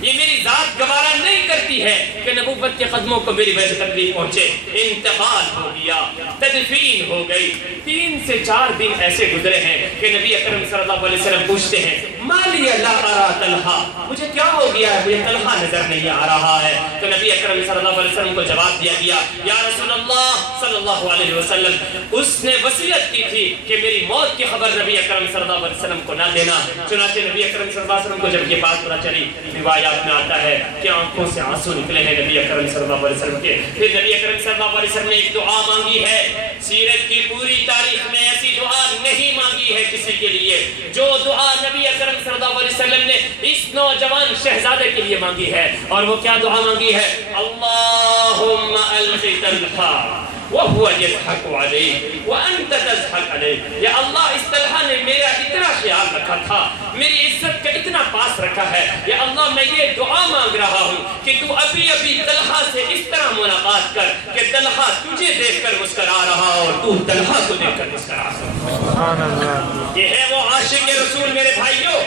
یہ میری ذات گوارا نہیں کرتی ہے کہ نبوت کے قدموں کو میری وجہ سے تکلیف پہنچے۔ انتقال ہو گیا، تدفین ہو گئی، 3 سے 4 دن ایسے گزرے ہیں کہ نبی اکرم صلی اللہ علیہ وسلم پوچھتے ہیں مالی لا ارى طلحہ، مجھے کیا ہو گیا ہے، مجھے طلحہ نظر نہیں آ رہا ہے۔ تو نبی اکرم صلی اللہ علیہ وسلم کو جواب دیا گیا یا رسول اللہ صلی اللہ علیہ وسلم، اس نے وصیت کی تھی کہ میری موت کی خبر نبی اکرم صلی اللہ علیہ وسلم کو نہ دینا۔ چنانچہ نبی اکرم صلی اللہ علیہ وسلم کو جب یہ بات پتہ چلی، روایات میں آتا ہے کہ آنکھوں سے آنسو نکلے ہیں نبی اکرم صلی اللہ علیہ وسلم کے۔ پھر نبی اکرم صلی اللہ علیہ وسلم نے ایک دعا مانگی ہے، سیرت کی پوری تاریخ میں ایسی دعا نہیں مانگی ہے کسی کے لیے جو دعا نبی اکرم صلی اللہ علیہ وسلم نے اس نوجوان شہزادے کے لیے مانگی ہے۔ اور وہ کیا دعا مانگی ہے؟ اللہم القِ طلحہ وَهُوَ يَضْحَكُ عَلَيْهِ وَأَنْتَ تَضْحَكُ عَلَيْهِ، یا اللہ اس طلحہ نے میرا اتنا خیال رکھا تھا، میری عزت کا اتنا پاس رکھا ہے، یا اللہ میں یہ دعا مانگ رہا ہوں کہ تو ابھی ابھی طلحہ سے اس طرح ملاقات کر کہ طلحہ تجھے دیکھ کر مسکرا رہا اور تو طلحہ کو دیکھ کر مسکرا رہا۔ یہ ہے وہ عاشق رسول میرے بھائیوں،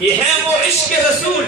یہ ہے وہ عشق رسول،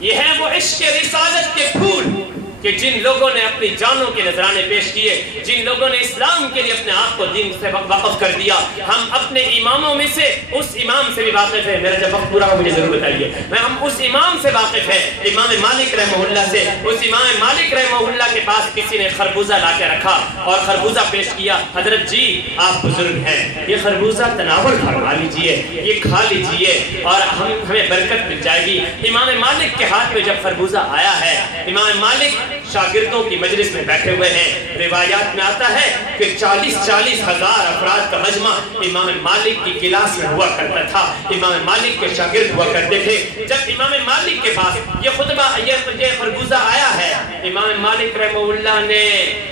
یہ ہے وہ عشق رسالت کے پھول کہ جن لوگوں نے اپنی جانوں کے نذرانے پیش کیے، جن لوگوں نے اسلام کے لیے اپنے آپ کو دین سے وقف کر دیا۔ ہم اپنے اماموں میں سے اس امام سے بھی واقف ہیں، میرا جب وقت پورا ہو مجھے ضرور بتائیے، ہم اس امام سے واقف ہیں، امام مالک رحمہ اللہ سے۔ اس امام مالک رحمہ اللہ کے پاس کسی نے خربوزہ لا کے رکھا اور خربوزہ پیش کیا، حضرت جی آپ بزرگ ہیں، یہ خربوزہ تناول فرما لیجئے، یہ کھا لیجئے اور ہمیں برکت مل جائے گی۔ امام مالک کے ہاتھ میں جب خربوزہ آیا ہے، امام مالک شاگردوں کی مجلس میں بیٹھے ہوئے ہیں، روایات میں آتا ہے کہ 40 ہزار افراد کا مجمع امام مالک کی کلاس میں ہوا کرتا تھا، امام مالک کے شاگرد ہوا کرتے تھے۔ جب امام مالک کے پاس یہ خطبہ یہ خربوزہ آیا ہے، امام مالک رحمہ اللہ نے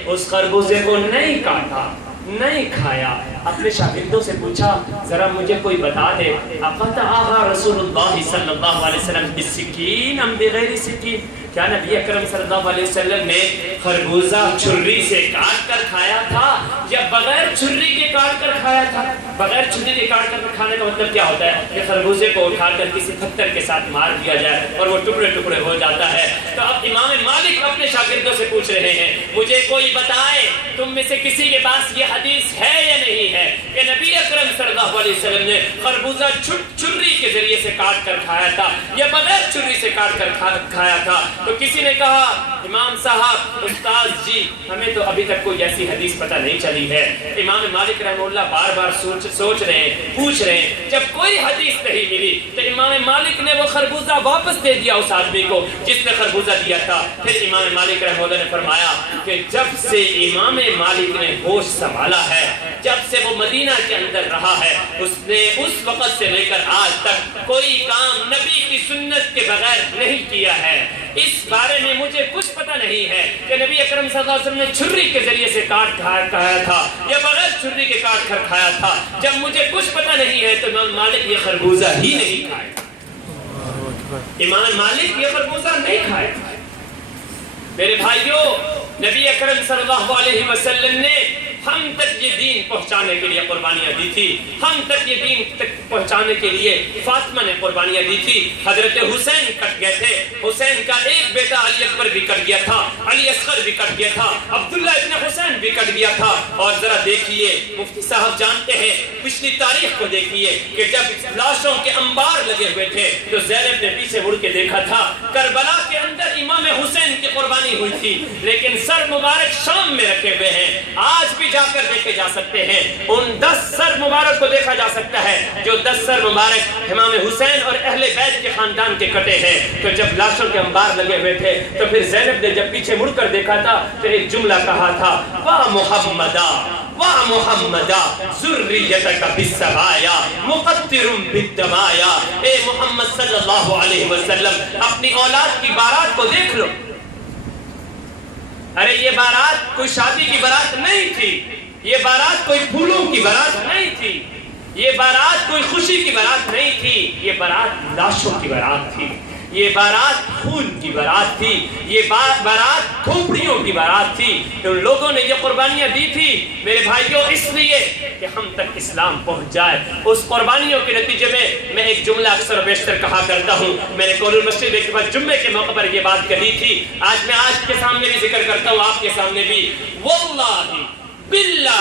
اس خربوزے کو نہیں کاٹا، نہیں کھایا، اپنے شاگردوں سے پوچھا ذرا مجھے کوئی بتا دے اقطعها رسول اللہ صلی اللہ علیہ وسلم بالسکین ام بغیر سکین، کیا نبی اکرم صلی اللہ علیہ وسلم نے خربوزہ چھری سے کاٹ کر کھایا تھا یا بغیر چھری کے کاٹ کر کھایا تھا؟ بغیر چھری کے کاٹ کر کھانے کا مطلب کیا ہوتا ہے کہ خربوزے کو اٹھا کر کسی پتھر کے ساتھ مار دیا جائے اور وہ ٹکڑے ٹکڑے ہو جاتا ہے۔ تو اب امام مالک اپنے شاگردوں سے پوچھ رہے ہیں مجھے کوئی بتائے تم میں سے کسی کے پاس یہ حدیث ہے یا نہیں ہے کہ نبی اکرم صلی اللہ علیہ وسلم نے خربوزہ چھری کے ذریعے سے کاٹ کر کھایا تھا یا بغیر چھری سے کاٹ کر کھایا تھا؟ تو کسی نے کہا امام صاحب استاد جی ہمیں تو ابھی تک کوئی ایسی حدیث پتہ نہیں چلی ہے۔ امام مالک رحمہ اللہ بار بار سوچ رہے ہیں، پوچھ رہے ہیں، جب کوئی حدیث نہیں ملی تو امام مالک نے وہ خربوزہ واپس دے دیا اس آدمی کو جس نے خربوزہ دیا تھا۔ پھر امام مالک رحمہ اللہ نے فرمایا کہ جب سے امام مالک نے ہوش سنبھالا ہے، جب سے وہ مدینہ کے اندر رہا ہے، اس نے اس وقت سے لے کر آج تک کوئی کام نبی کی سنت کے بغیر نہیں کیا ہے۔ اس بارے میں مجھے کچھ پتہ نہیں ہے کہ نبی اکرم صلی اللہ علیہ وسلم نے چھری کے ذریعے سے کاٹ کھایا تھا یا بغیر چھری کے کاٹ کر کھایا تھا۔ جب مجھے کچھ پتہ نہیں ہے تو امام مالک یہ خربوزہ ہی نہیں کھایا، امام مالک یہ خربوزہ نہیں کھایا۔ میرے بھائیوں، نبی اکرم صلی اللہ علیہ وسلم نے ہم تک یہ دین پہنچانے کے لیے قربانیاں دی تھی، ہم تک یہ دین تک پہنچانے کے لیے فاطمہ نے قربانیاں دی تھی۔ حضرت حسین کٹ گئے تھے، حسین کا ایک بیٹا علی اکبر بھی کٹ گیا تھا، علی اصغر بھی کٹ گیا تھا، عبداللہ ابن حسین بھی کٹ گیا تھا۔ اور ذرا دیکھیے مفتی صاحب جانتے ہیں پچھلی تاریخ کو دیکھیے کہ جب لاشوں کے انبار لگے ہوئے تھے تو زینب نے پیچھے مڑ کے دیکھا تھا، کربلا کے اندر امام حسین کی قربانی بنی ہوئی تھی، لیکن سر مبارک شام میں رکھے ہوئے ہیں، آج بھی جا کر دیکھے جا سکتے ہیں۔ ان 10 سر مبارک کو دیکھا جا سکتا ہے جو 10 سر مبارک امام حسین اور اہل بیت کے خاندان کے کٹے ہیں۔ تو جب لاشوں کے انبار لگے ہوئے تھے تو پھر زینب نے جب پیچھے مڑ کر دیکھا تھا تو ایک جملہ کہا تھا، واہ محمدا واہ محمدا ذریتک بالسبایا مقطر بالدمایا۔ اے محمد صلی اللہ علیہ وسلم، اپنی اولاد کی بارات کو دیکھ لو۔ ارے یہ بارات کوئی شادی کی بارات نہیں تھی، یہ بارات کوئی پھولوں کی بارات نہیں تھی، یہ بارات کوئی خوشی کی بارات نہیں تھی، یہ بارات لاشوں کی بارات تھی، یہ بارات خون کی بارات تھی، یہ بارات کھوپڑیوں کی بارات تھی۔ ان لوگوں نے یہ قربانیاں دی تھی میرے بھائیوں اس لیے کہ ہم تک اسلام پہنچ جائے۔ اس قربانیوں کے نتیجے میں ایک جملہ اکثر و بیشتر کہا کرتا ہوں، میں نے قول المسجد کے بعد جمعے کے موقع پر یہ بات کہی تھی، آج میں آج کے سامنے بھی ذکر کرتا ہوں، آپ کے سامنے بھی، واللہ باللہ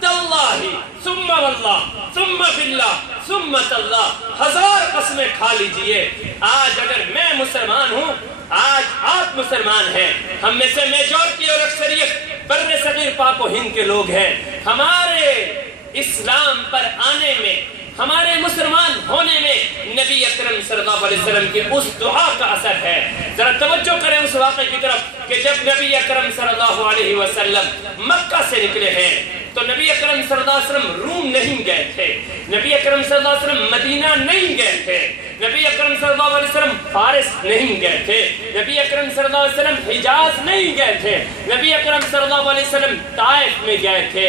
تاللہ ثم واللہ ثم باللہ ثم تاللہ، 1000 قسمیں کھا لیجئے، آج اگر میں مسلمان ہوں، آج آپ مسلمان ہیں، ہم میں سے میجورٹی اور اکثریت بر صغیر پاک و ہند کے لوگ ہیں، ہمارے اسلام پر آنے میں، ہمارے مسلمان ہونے میں نبی اکرم صلی اللہ علیہ وسلم کی اس دعا کا اثر ہے۔ ذرا توجہ کریں اس واقعے کی طرف کہ جب نبی اکرم صلی اللہ علیہ وسلم مکہ سے نکلے ہیں تو نبی اکرم صلی اللہ علیہ وسلم روم نہیں گئے تھے، نبی اکرم صلی اللہ علیہ وسلم مدینہ نہیں گئے تھے، نبی اکرم صلی اللہ علیہ وسلم فارس نہیں گئے تھے، نبی اکرم صلی اللہ علیہ وسلم حجاز نہیں گئے تھے، نبی اکرم صلی اللہ علیہ وسلم طائف میں گئے تھے۔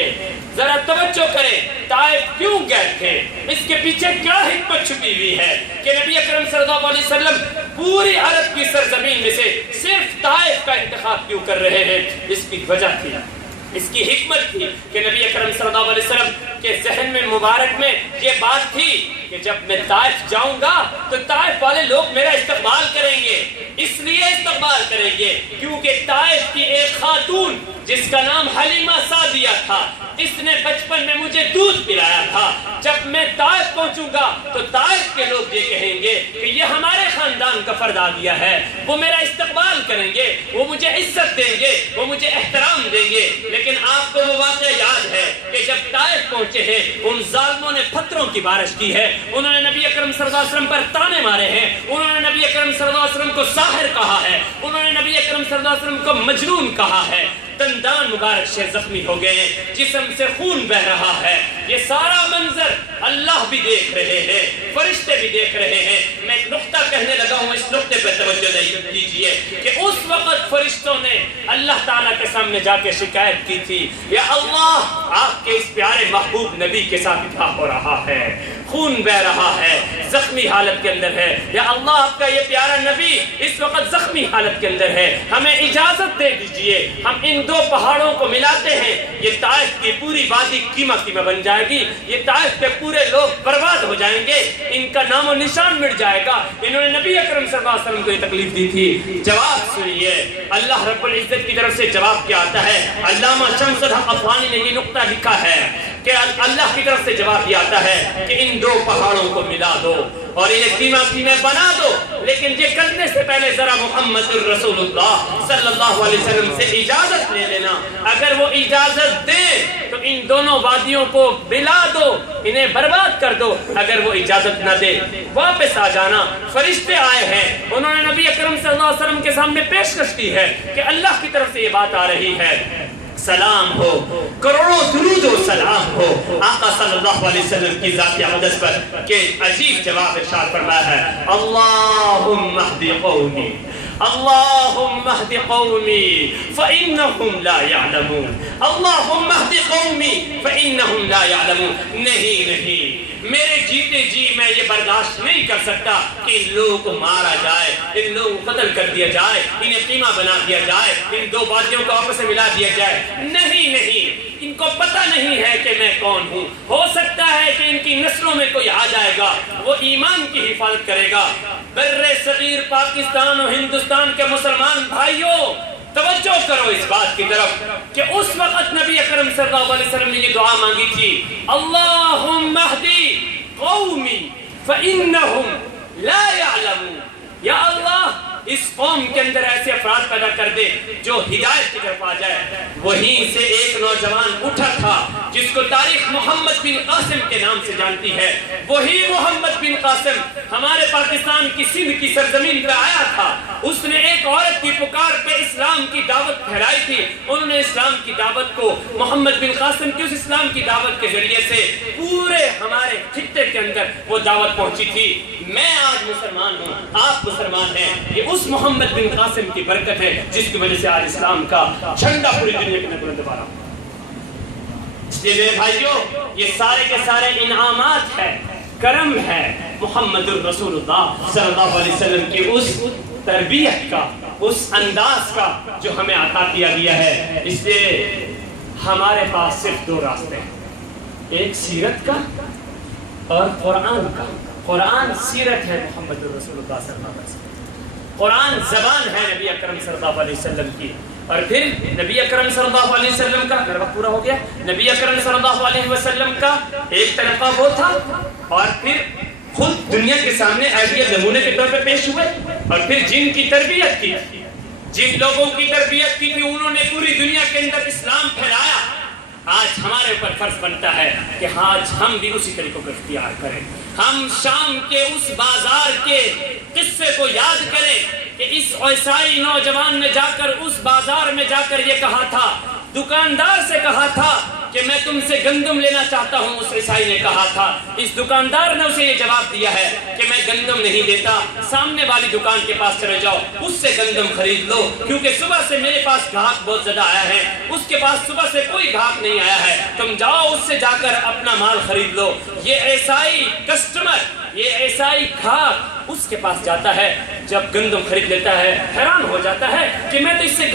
ذرا توجہ کریں، طائف کیوں گئے تھے؟ اس کے پیچھے کیا حکمت چھپی ہوئی ہے کہ نبی اکرم صلی اللہ علیہ وسلم پوری عرب کی سرزمین میں سے صرف طائف کا انتخاب کیوں کر رہے ہیں؟ اس کی وجہ تھی، اس کی حکمت تھی کہ نبی اکرم صلی اللہ علیہ وسلم کے ذہن میں مبارک میں یہ بات تھی کہ جب میں طائف جاؤں گا تو طائف والے لوگ میرا استقبال کریں گے، اس لیے استقبال کریں گے کیونکہ طائف کی ایک خاتون جس کا نام حلیمہ سعدیہ تھا، اس نے بچپن میں مجھے دودھ پلایا تھا، جب میں طائف پہنچوں گا تو طائف کے لوگ یہ کہیں گے کہ یہ ہمارے خاندان کا فرد آ گیا ہے، وہ میرا استقبال کریں گے، وہ مجھے عزت دیں گے، وہ مجھے احترام دیں گے۔ لیکن آپ کو وہ واقعہ یاد ہے کہ جب طائف پہنچے ہیں ان ظالموں نے پتھروں کی بارش کی ہے، انہوں نے نبی اکرم صلی اللہ علیہ وسلم پر تانے مارے ہیں، انہوں نے نبی اکرم صلی اللہ علیہ وسلم کو ساحر کہا ہے، انہوں نے نبی اکرم صلی اللہ علیہ وسلم کو مجنون کہا ہے، دندان مبارک سے زخمی ہو گئے ہیں، جسم سے خون بہ رہا ہے۔ یہ سارا منظر اللہ بھی دیکھ رہے ہیں، فرشتے بھی دیکھ رہے ہیں۔ میں ایک نقطہ کہنے لگا ہوں، اس نقطے پہ توجہ دیجیے کہ اس وقت فرشتوں نے اللہ تعالیٰ کے سامنے جا کے شکایت کی تھی، یا اللہ آپ کے اس پیارے محبوب نبی کے ساتھ کیا ہو رہا ہے، خون بہ رہا ہے، زخمی حالت کے اندر ہے، یا اللہ آپ کا یہ پیارا نبی اس وقت زخمی حالت کے اندر ہے، ہمیں اجازت دے دیجئے، ہم ان 2 پہاڑوں کو ملاتے ہیں، یہ طائف کی پوری وادی قیمہ بن جائے گی، یہ طائف کے پورے لوگ برباد ہو جائیں گے، ان کا نام و نشان مٹ جائے گا۔ انہوں نے نبی اکرم صلی اللہ علیہ وسلم کو یہ تکلیف دی تھی۔ جواب سنیے، اللہ رب العزت کی طرف سے جواب کیا آتا ہے؟ علامہ شمس الحق افغانی نے یہ نقطہ لکھا ہے کہ اللہ کی طرف سے جواب یہ آتا ہے کہ ان 2 پہاڑوں کو ملا دو اور انہیں قیمہ بنا دو، لیکن یہ کرنے سے پہلے ذرا محمد الرسول اللہ صلی اللہ علیہ وسلم سے اجازت لے لینا، اگر وہ اجازت دیں تو ان دونوں وادیوں کو ملا دو، انہیں برباد کر دو، اگر وہ اجازت نہ دے واپس آ جانا۔ فرشتے آئے ہیں، انہوں نے نبی اکرم صلی اللہ علیہ وسلم کے سامنے پیشکش کی ہے کہ اللہ کی طرف سے یہ بات آ رہی ہے، سلام ہو، کروڑوں درود و سلام ہو آقا صلی اللہ علیہ وسلم کی ذات اقدس پر، کہ عجیب جواب ارشاد فرمایا ہے، اللہم اہد قومی اللہم اہد قومی فإنہم لا یعلمون، اللہم اہد قومی فإنہم لا یعلمون۔ نہیں، میرے جیتے جی میں یہ برداشت نہیں کر سکتا کہ ان لوگوں کو مارا جائے، ان لوگوں کو قتل کر دیا جائے، انہیں قیمہ بنا دیا جائے، ان 2 وادیوں کو آپس میں ملا دیا جائے۔ نہیں، ان کو پتہ نہیں ہے کہ میں کون ہوں۔ ہو سکتا ہے کہ ان کی نسلوں میں کوئی آ جائے گا، وہ ایمان کی حفاظت کرے گا۔ بر صغیر پاکستان و ہندوستان کے مسلمان بھائیوں، توجہ کرو اس بات کی طرف کہ اس وقت نبی اکرم صلی اللہ علیہ وسلم نے یہ دعا مانگی تھی، اللہم اہدی قومی فإنہم لا یعلمون، یا اللہ اس قوم کے اندر ایسے افراد پیدا کر دے جو ہدایت کی طرف آ جائے۔ وہیں سے ایک نوجوان اٹھا تھا جس کو تاریخ محمد بن قاسم کے نام سے جانتی ہے۔ وہی محمد بن قاسم ہمارے پاکستان کی سندھ کی سرزمین پہ آیا تھا۔ اس نے ایک عورت کی پکار پہ اسلام کی دعوت پھیلائی تھی۔ انہوں نے اسلام کی دعوت کو محمد بن قاسم کی اس اسلام کی دعوت کے ذریعے سے پورے ہمارے خطے کے اندر وہ دعوت پہنچی تھی۔ میں آج مسلمان ہوں، آپ مسلمان ہیں، یہ اس محمد بن قاسم کی برکت ہے جس کی وجہ سے آج اسلام کا جھنڈا پوری دنیا کے اندر بلند ہو رہا ہے۔ اس لیے میرے بھائیوں، یہ سارے کے سارے انعامات ہے، کرم ہے محمد الرسول اللہ صلی اللہ علیہ وسلم کی اس تربیت کا، اس انداز کا جو ہمیں عطا کیا گیا ہے۔ اس لیے ہمارے پاس صرف دو راستے ہیں، ایک سیرت کا اور قرآن کا۔ قرآن سیرت ہے محمد الرسول اللہ صلی اللہ علیہ وسلم، قرآن زبان ہے نبی اکرم صلی اللہ علیہ وسلم کی، اور پھر نبی اکرم صلی اللہ علیہ وسلم کا، میرا وقت پورا ہو گیا، نبی اکرم صلی اللہ علیہ وسلم کا ایک طریقہ وہ تھا، اور پھر خود دنیا کے سامنے ایڈیل نمونے کے طور پہ پیش ہوئے، اور پھر جن کی تربیت کی، جن لوگوں کی تربیت کی کہ انہوں نے پوری دنیا کے اندر اسلام پھیلایا۔ آج ہمارے اوپر فرض بنتا ہے کہ آج ہم بھی اسی طریقوں کو اختیار کریں۔ ہم شام کے اس بازار کے قصے کو یاد کریں کہ اس عیسائی نوجوان نے جا کر اس بازار میں جا کر یہ کہا تھا، دکاندار سے کہا تھا کہ میں تم سے گندم لینا چاہتا ہوں۔ اس عیسائی نے کہا تھا، اس دکاندار نے اسے یہ جواب دیا ہے کہ میں گندم نہیں دیتا، سامنے والی دکان کے پاس چلے جاؤ، اس سے گندم خرید لو، کیونکہ صبح سے میرے پاس گاہک بہت زیادہ آیا ہے، اس کے پاس صبح سے کوئی گاہک نہیں آیا ہے، تم جاؤ اس سے جا کر اپنا مال خرید لو۔ یہ عیسائی کسٹمر، یہ عیسائی گاہک اس کے پاس جاتا ہے، جب گندم خرید لیتا ہے حیران ہو جاتا ہے کہ میں تو اس سے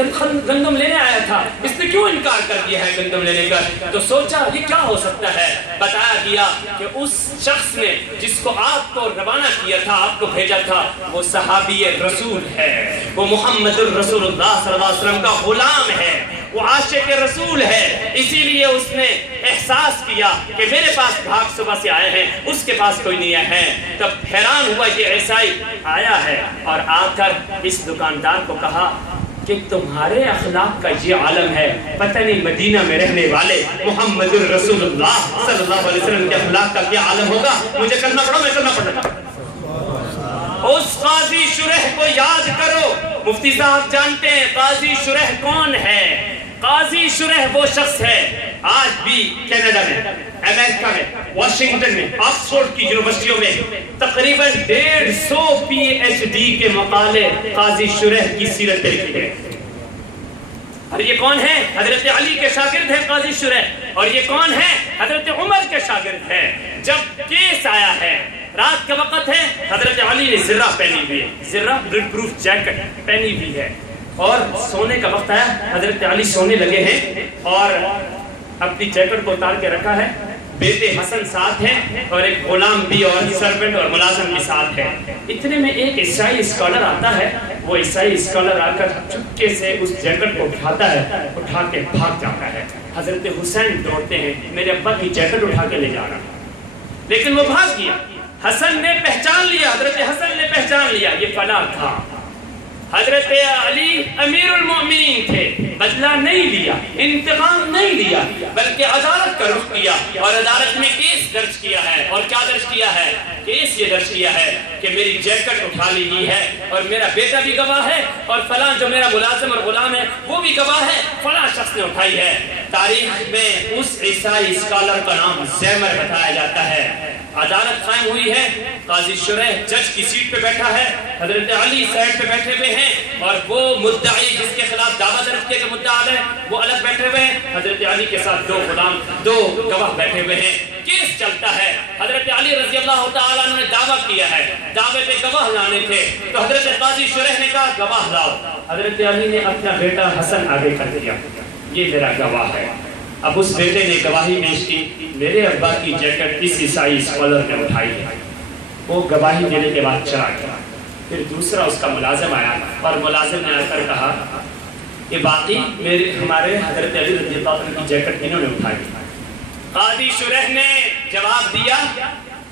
گندم لینے آیا تھا، اس نے کیوں انکار کر دیا ہے گندم لینے کا؟ تو سوچا یہ کیا ہو سکتا ہے، بتایا گیا کہ اس شخص نے جس کو آپ کو روانہ کیا تھا، آپ کو بھیجا تھا، وہ صحابی رسول ہے، وہ محمد الرسول اللہ صلی اللہ علیہ وسلم کا غلام ہے، وہ عاشق رسول ہے۔ اسی لیے اس نے احساس کیا کہ میرے پاس گاہک صبح سے آئے ہیں، اس کے پاس کوئی نہیں ہے۔ تب حیران ہوا یہ عیسائی آیا ہے اور آ کر اس دکاندار کو کہا کہ تمہارے اخلاق کا یہ عالم ہے، پتہ نہیں مدینہ میں رہنے والے محمد الرسول اللہ صلی اللہ علیہ وسلم کے اخلاق کا کیا عالم ہوگا۔ مجھے کلمہ پڑھو، میں کلمہ پڑھتا ہوں۔ اس قاضی شرح کو یاد کرو۔ مفتی صاحب جانتے ہیں قاضی شرح کون ہے؟ قاضی شرح وہ شخص ہے آج بھی کینیڈا میں، امریکہ میں، واشنگٹن میں، آکسفورڈ کی یونیورسٹیوں میں تقریباً 150 PhD کے مقالے قاضی شرح کی سیرت پہ لکھے گئے۔ اور یہ کون ہے؟ حضرت علی کے شاگرد ہیں قاضی شرح، اور یہ کون ہے؟ حضرت عمر کے شاگرد ہیں۔ جب کیس آیا ہے، رات کا وقت ہے، حضرت علی نے زرہ پہنی ہوئی ہے، زرہ بلڈ پروف جیکٹ پہنی ہوئی ہے، اور سونے کا وقت آیا، حضرت علی سونے لگے ہیں اور اپنی جیکٹ کو اتار کے رکھا ہے، بیٹے حسن ساتھ ہیں اور ایک غلام بھی اور سرونٹ اور ملازم بھی ساتھ ہے۔ اتنے میں ایک عیسائی اسکالر آتا ہے، وہ عیسائی اسکالر آ کر چپکے سے اس جیکٹ کو اٹھاتا ہے، اٹھا کے بھاگ جاتا ہے۔ حضرت حسین دوڑتے ہیں، میرے ابا کی جیکٹ اٹھا کے لے جا رہا ہے، لیکن وہ بھاگ گیا۔ حسن نے پہچان لیا، حضرت حسن نے پہچان لیا یہ فلاں تھا۔ حضرت علی امیر المؤمنین تھے، بدلہ نہیں لیا، انتقام نہیں لیا، بلکہ عدالت کا رخ کیا اور عدالت میں کیس درج کیا ہے۔ اور کیا درج کیا ہے؟ کیس یہ درج کیا ہے کہ میری جیکٹ اٹھا لی گئی ہے، اور میرا بیٹا بھی گواہ ہے، اور فلاں جو میرا ملازم اور غلام ہے وہ بھی گواہ ہے، فلاں شخص نے اٹھائی ہے۔ تاریخ میں اس عیسائی اسکالر کا نام زیمر بتایا جاتا ہے۔ عدالت قائم ہوئی ہے، قاضی شرح جج کی سیٹ پہ بیٹھا ہے، حضرت علی سائڈ پہ بیٹھے ہوئے ہیں، اور وہ مدعی جس کے خلاف دعویٰ درج کیا کہ مدعا ہے وہ الگ بیٹھے ہوئے ہیں، حضرت علی کے ساتھ دو گواہ بیٹھے ہوئے ہیں۔ کیس چلتا ہے، حضرت علی رضی اللہ تعالیٰ عنہ نے دعویٰ کیا ہے، دعوے پہ گواہ لانے تھے، تو حضرت قاضی شرح نے کہا گواہ لاؤ۔ حضرت علی نے اپنا بیٹا حسن آگے کر دیا، یہ میرا گواہ ہے۔ اب اس بیٹے نے گواہی پیش کی، میرے ابا کی جیکٹ اس عیسائی اسکالر نے اٹھائی ہے۔ وہ گواہی دینے کے بعد چلا گیا۔ پھر دوسرا اس کا ملازم آیا، اور ملازم نے آ کر کہا کہ باقی ہمارے حضرت علی رضی اللہ عنہ کی جیکٹ انہوں نے اٹھائی۔ قاضی شرح نے جواب دیا،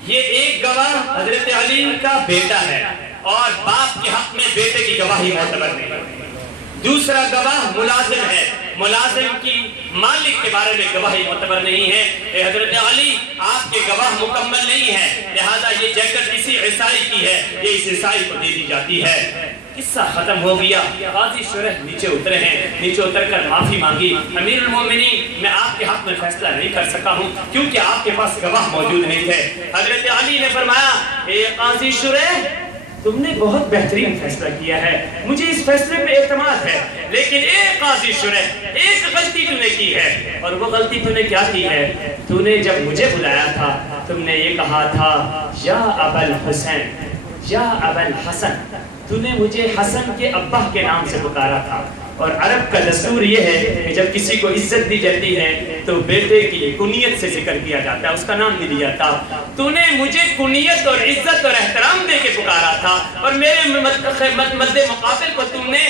یہ ایک گواہ حضرت علی کا بیٹا ہے، اور باپ کے حق میں بیٹے کی گواہی معتبر نہیں. دوسرا گواہ ملازم ہے، ملازم کی مالک کے بارے میں گواہی معتبر نہیں ہے. حضرت علی آپ کے گواہ مکمل نہیں ہے، لہذا یہ جیکٹ کسی عیسائی کی ہے، یہ اس عیسائی کو دے دی جاتی ہے. قصہ ختم ہو گیا. قاضی شرح نیچے اترے ہیں، نیچے اتر کر معافی مانگی. امیر المومنین میں آپ کے حق میں فیصلہ نہیں کر سکا ہوں کیونکہ آپ کے پاس گواہ موجود نہیں تھے. حضرت علی نے فرمایا اے قاضی شرح تم نے بہت بہترین فیصلہ کیا ہے، مجھے اس فیصلے پہ اعتماد ہے، لیکن ایک قاضی شرح ایک غلطی تو نے کی ہے. اور وہ غلطی تو نے کیا کی ہے؟ تو نے جب مجھے بلایا تھا تم نے یہ کہا تھا یا ابا الحسین یا ابا الحسن. تو نے مجھے حسن کے ابا کے نام سے پکارا تھا. اور عرب کا دستور یہ ہے کہ جب کسی کو عزت دی جاتی ہے تو بیٹے کی کنیت سے ذکر کیا جاتا ہے، اس کا نام نہیں لیا جاتا. تو نے مجھے کنیت اور عزت اور احترام دے کے پکارا تھا، اور میرے مد مقابل کو تم نے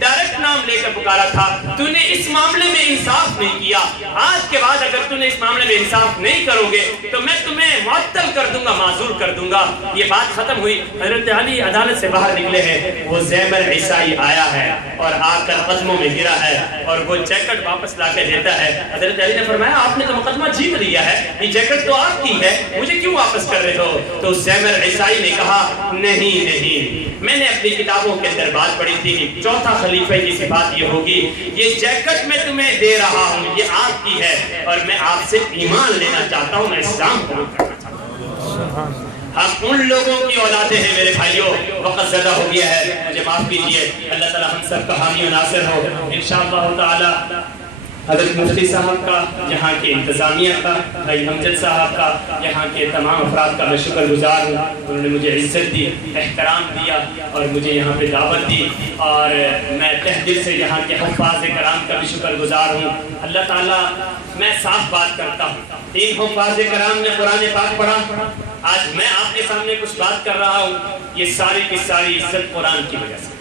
ڈائریکٹ نام لے کر پکارا تھا. تو نے اس معاملے میں انصاف نہیں کیا. آج کے بعد اگر تو نے اس معاملے میں انصاف نہیں کرو گے تو میں تمہیں معطل کر دوں گا، معذور کر دوں گا. یہ بات ختم ہوئی. حضرت علی عدالت سے باہر نکلے ہیں. وہ زیمر عیسائی آیا ہے اور آ کر قدموں میں گرا ہے اور وہ جیکٹ واپس لا کے دیتا ہے. حضرت علی نے فرمایا آپ نے تو مقدمہ جیت لیا ہے، یہ جیکٹ تو آپ کی ہے، مجھے کیوں واپس کر رہے ہو؟ تو زیمر عیسائی نے کہا نہیں، میں نے اپنی کتابوں کے اندر بات پڑھی تھی کہ چوتھا خلیفہ کی صفات یہ ہوگی، یہ جیکٹ میں تمہیں دے رہا ہوں، یہ آپ کی ہے اور میں آپ سے ایمان لینا چاہتا ہوں، میں اسلام قبول کرنا چاہتا ہوں. ہم ان لوگوں کی اولادیں ہیں میرے بھائیوں. وقت زیادہ ہو گیا ہے، مجھے معاف کیجیے. اللہ تعالی ہم سب کا حامی و ناصر ہو انشاءاللہ تعالی. حضرت مفتی صاحب کا، یہاں کے انتظامیہ کا، بھائی امجد صاحب کا، یہاں کے تمام افراد کا میں شکر گزار ہوں. انہوں نے مجھے عزت دی، احترام دیا اور مجھے یہاں پہ دعوت دی، اور میں تہ دل سے یہاں کے حفاظ کرام کا بھی شکر گزار ہوں. اللہ تعالیٰ میں صاف بات کرتا ہوں، ان حفاظ کرام نے قرآن پاک پڑھا، آج میں آپ کے سامنے کچھ بات کر رہا ہوں، یہ ساری کی ساری عزت قرآن کی وجہ سے.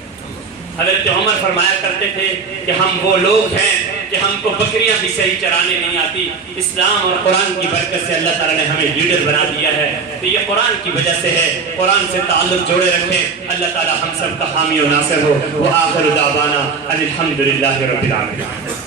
حضرت عمر فرمایا کرتے تھے کہ ہم وہ لوگ ہیں کہ ہم کو بکریاں بھی صحیح چرانے نہیں آتی، اسلام اور قرآن کی برکت سے اللہ تعالیٰ نے ہمیں لیڈر بنا دیا ہے. تو یہ قرآن کی وجہ سے ہے. قرآن سے تعلق جوڑے رکھیں. اللہ تعالیٰ ہم سب کا حامی و ناصر ہو. وآخر دعوانا ان الحمدللہ رب العالمین.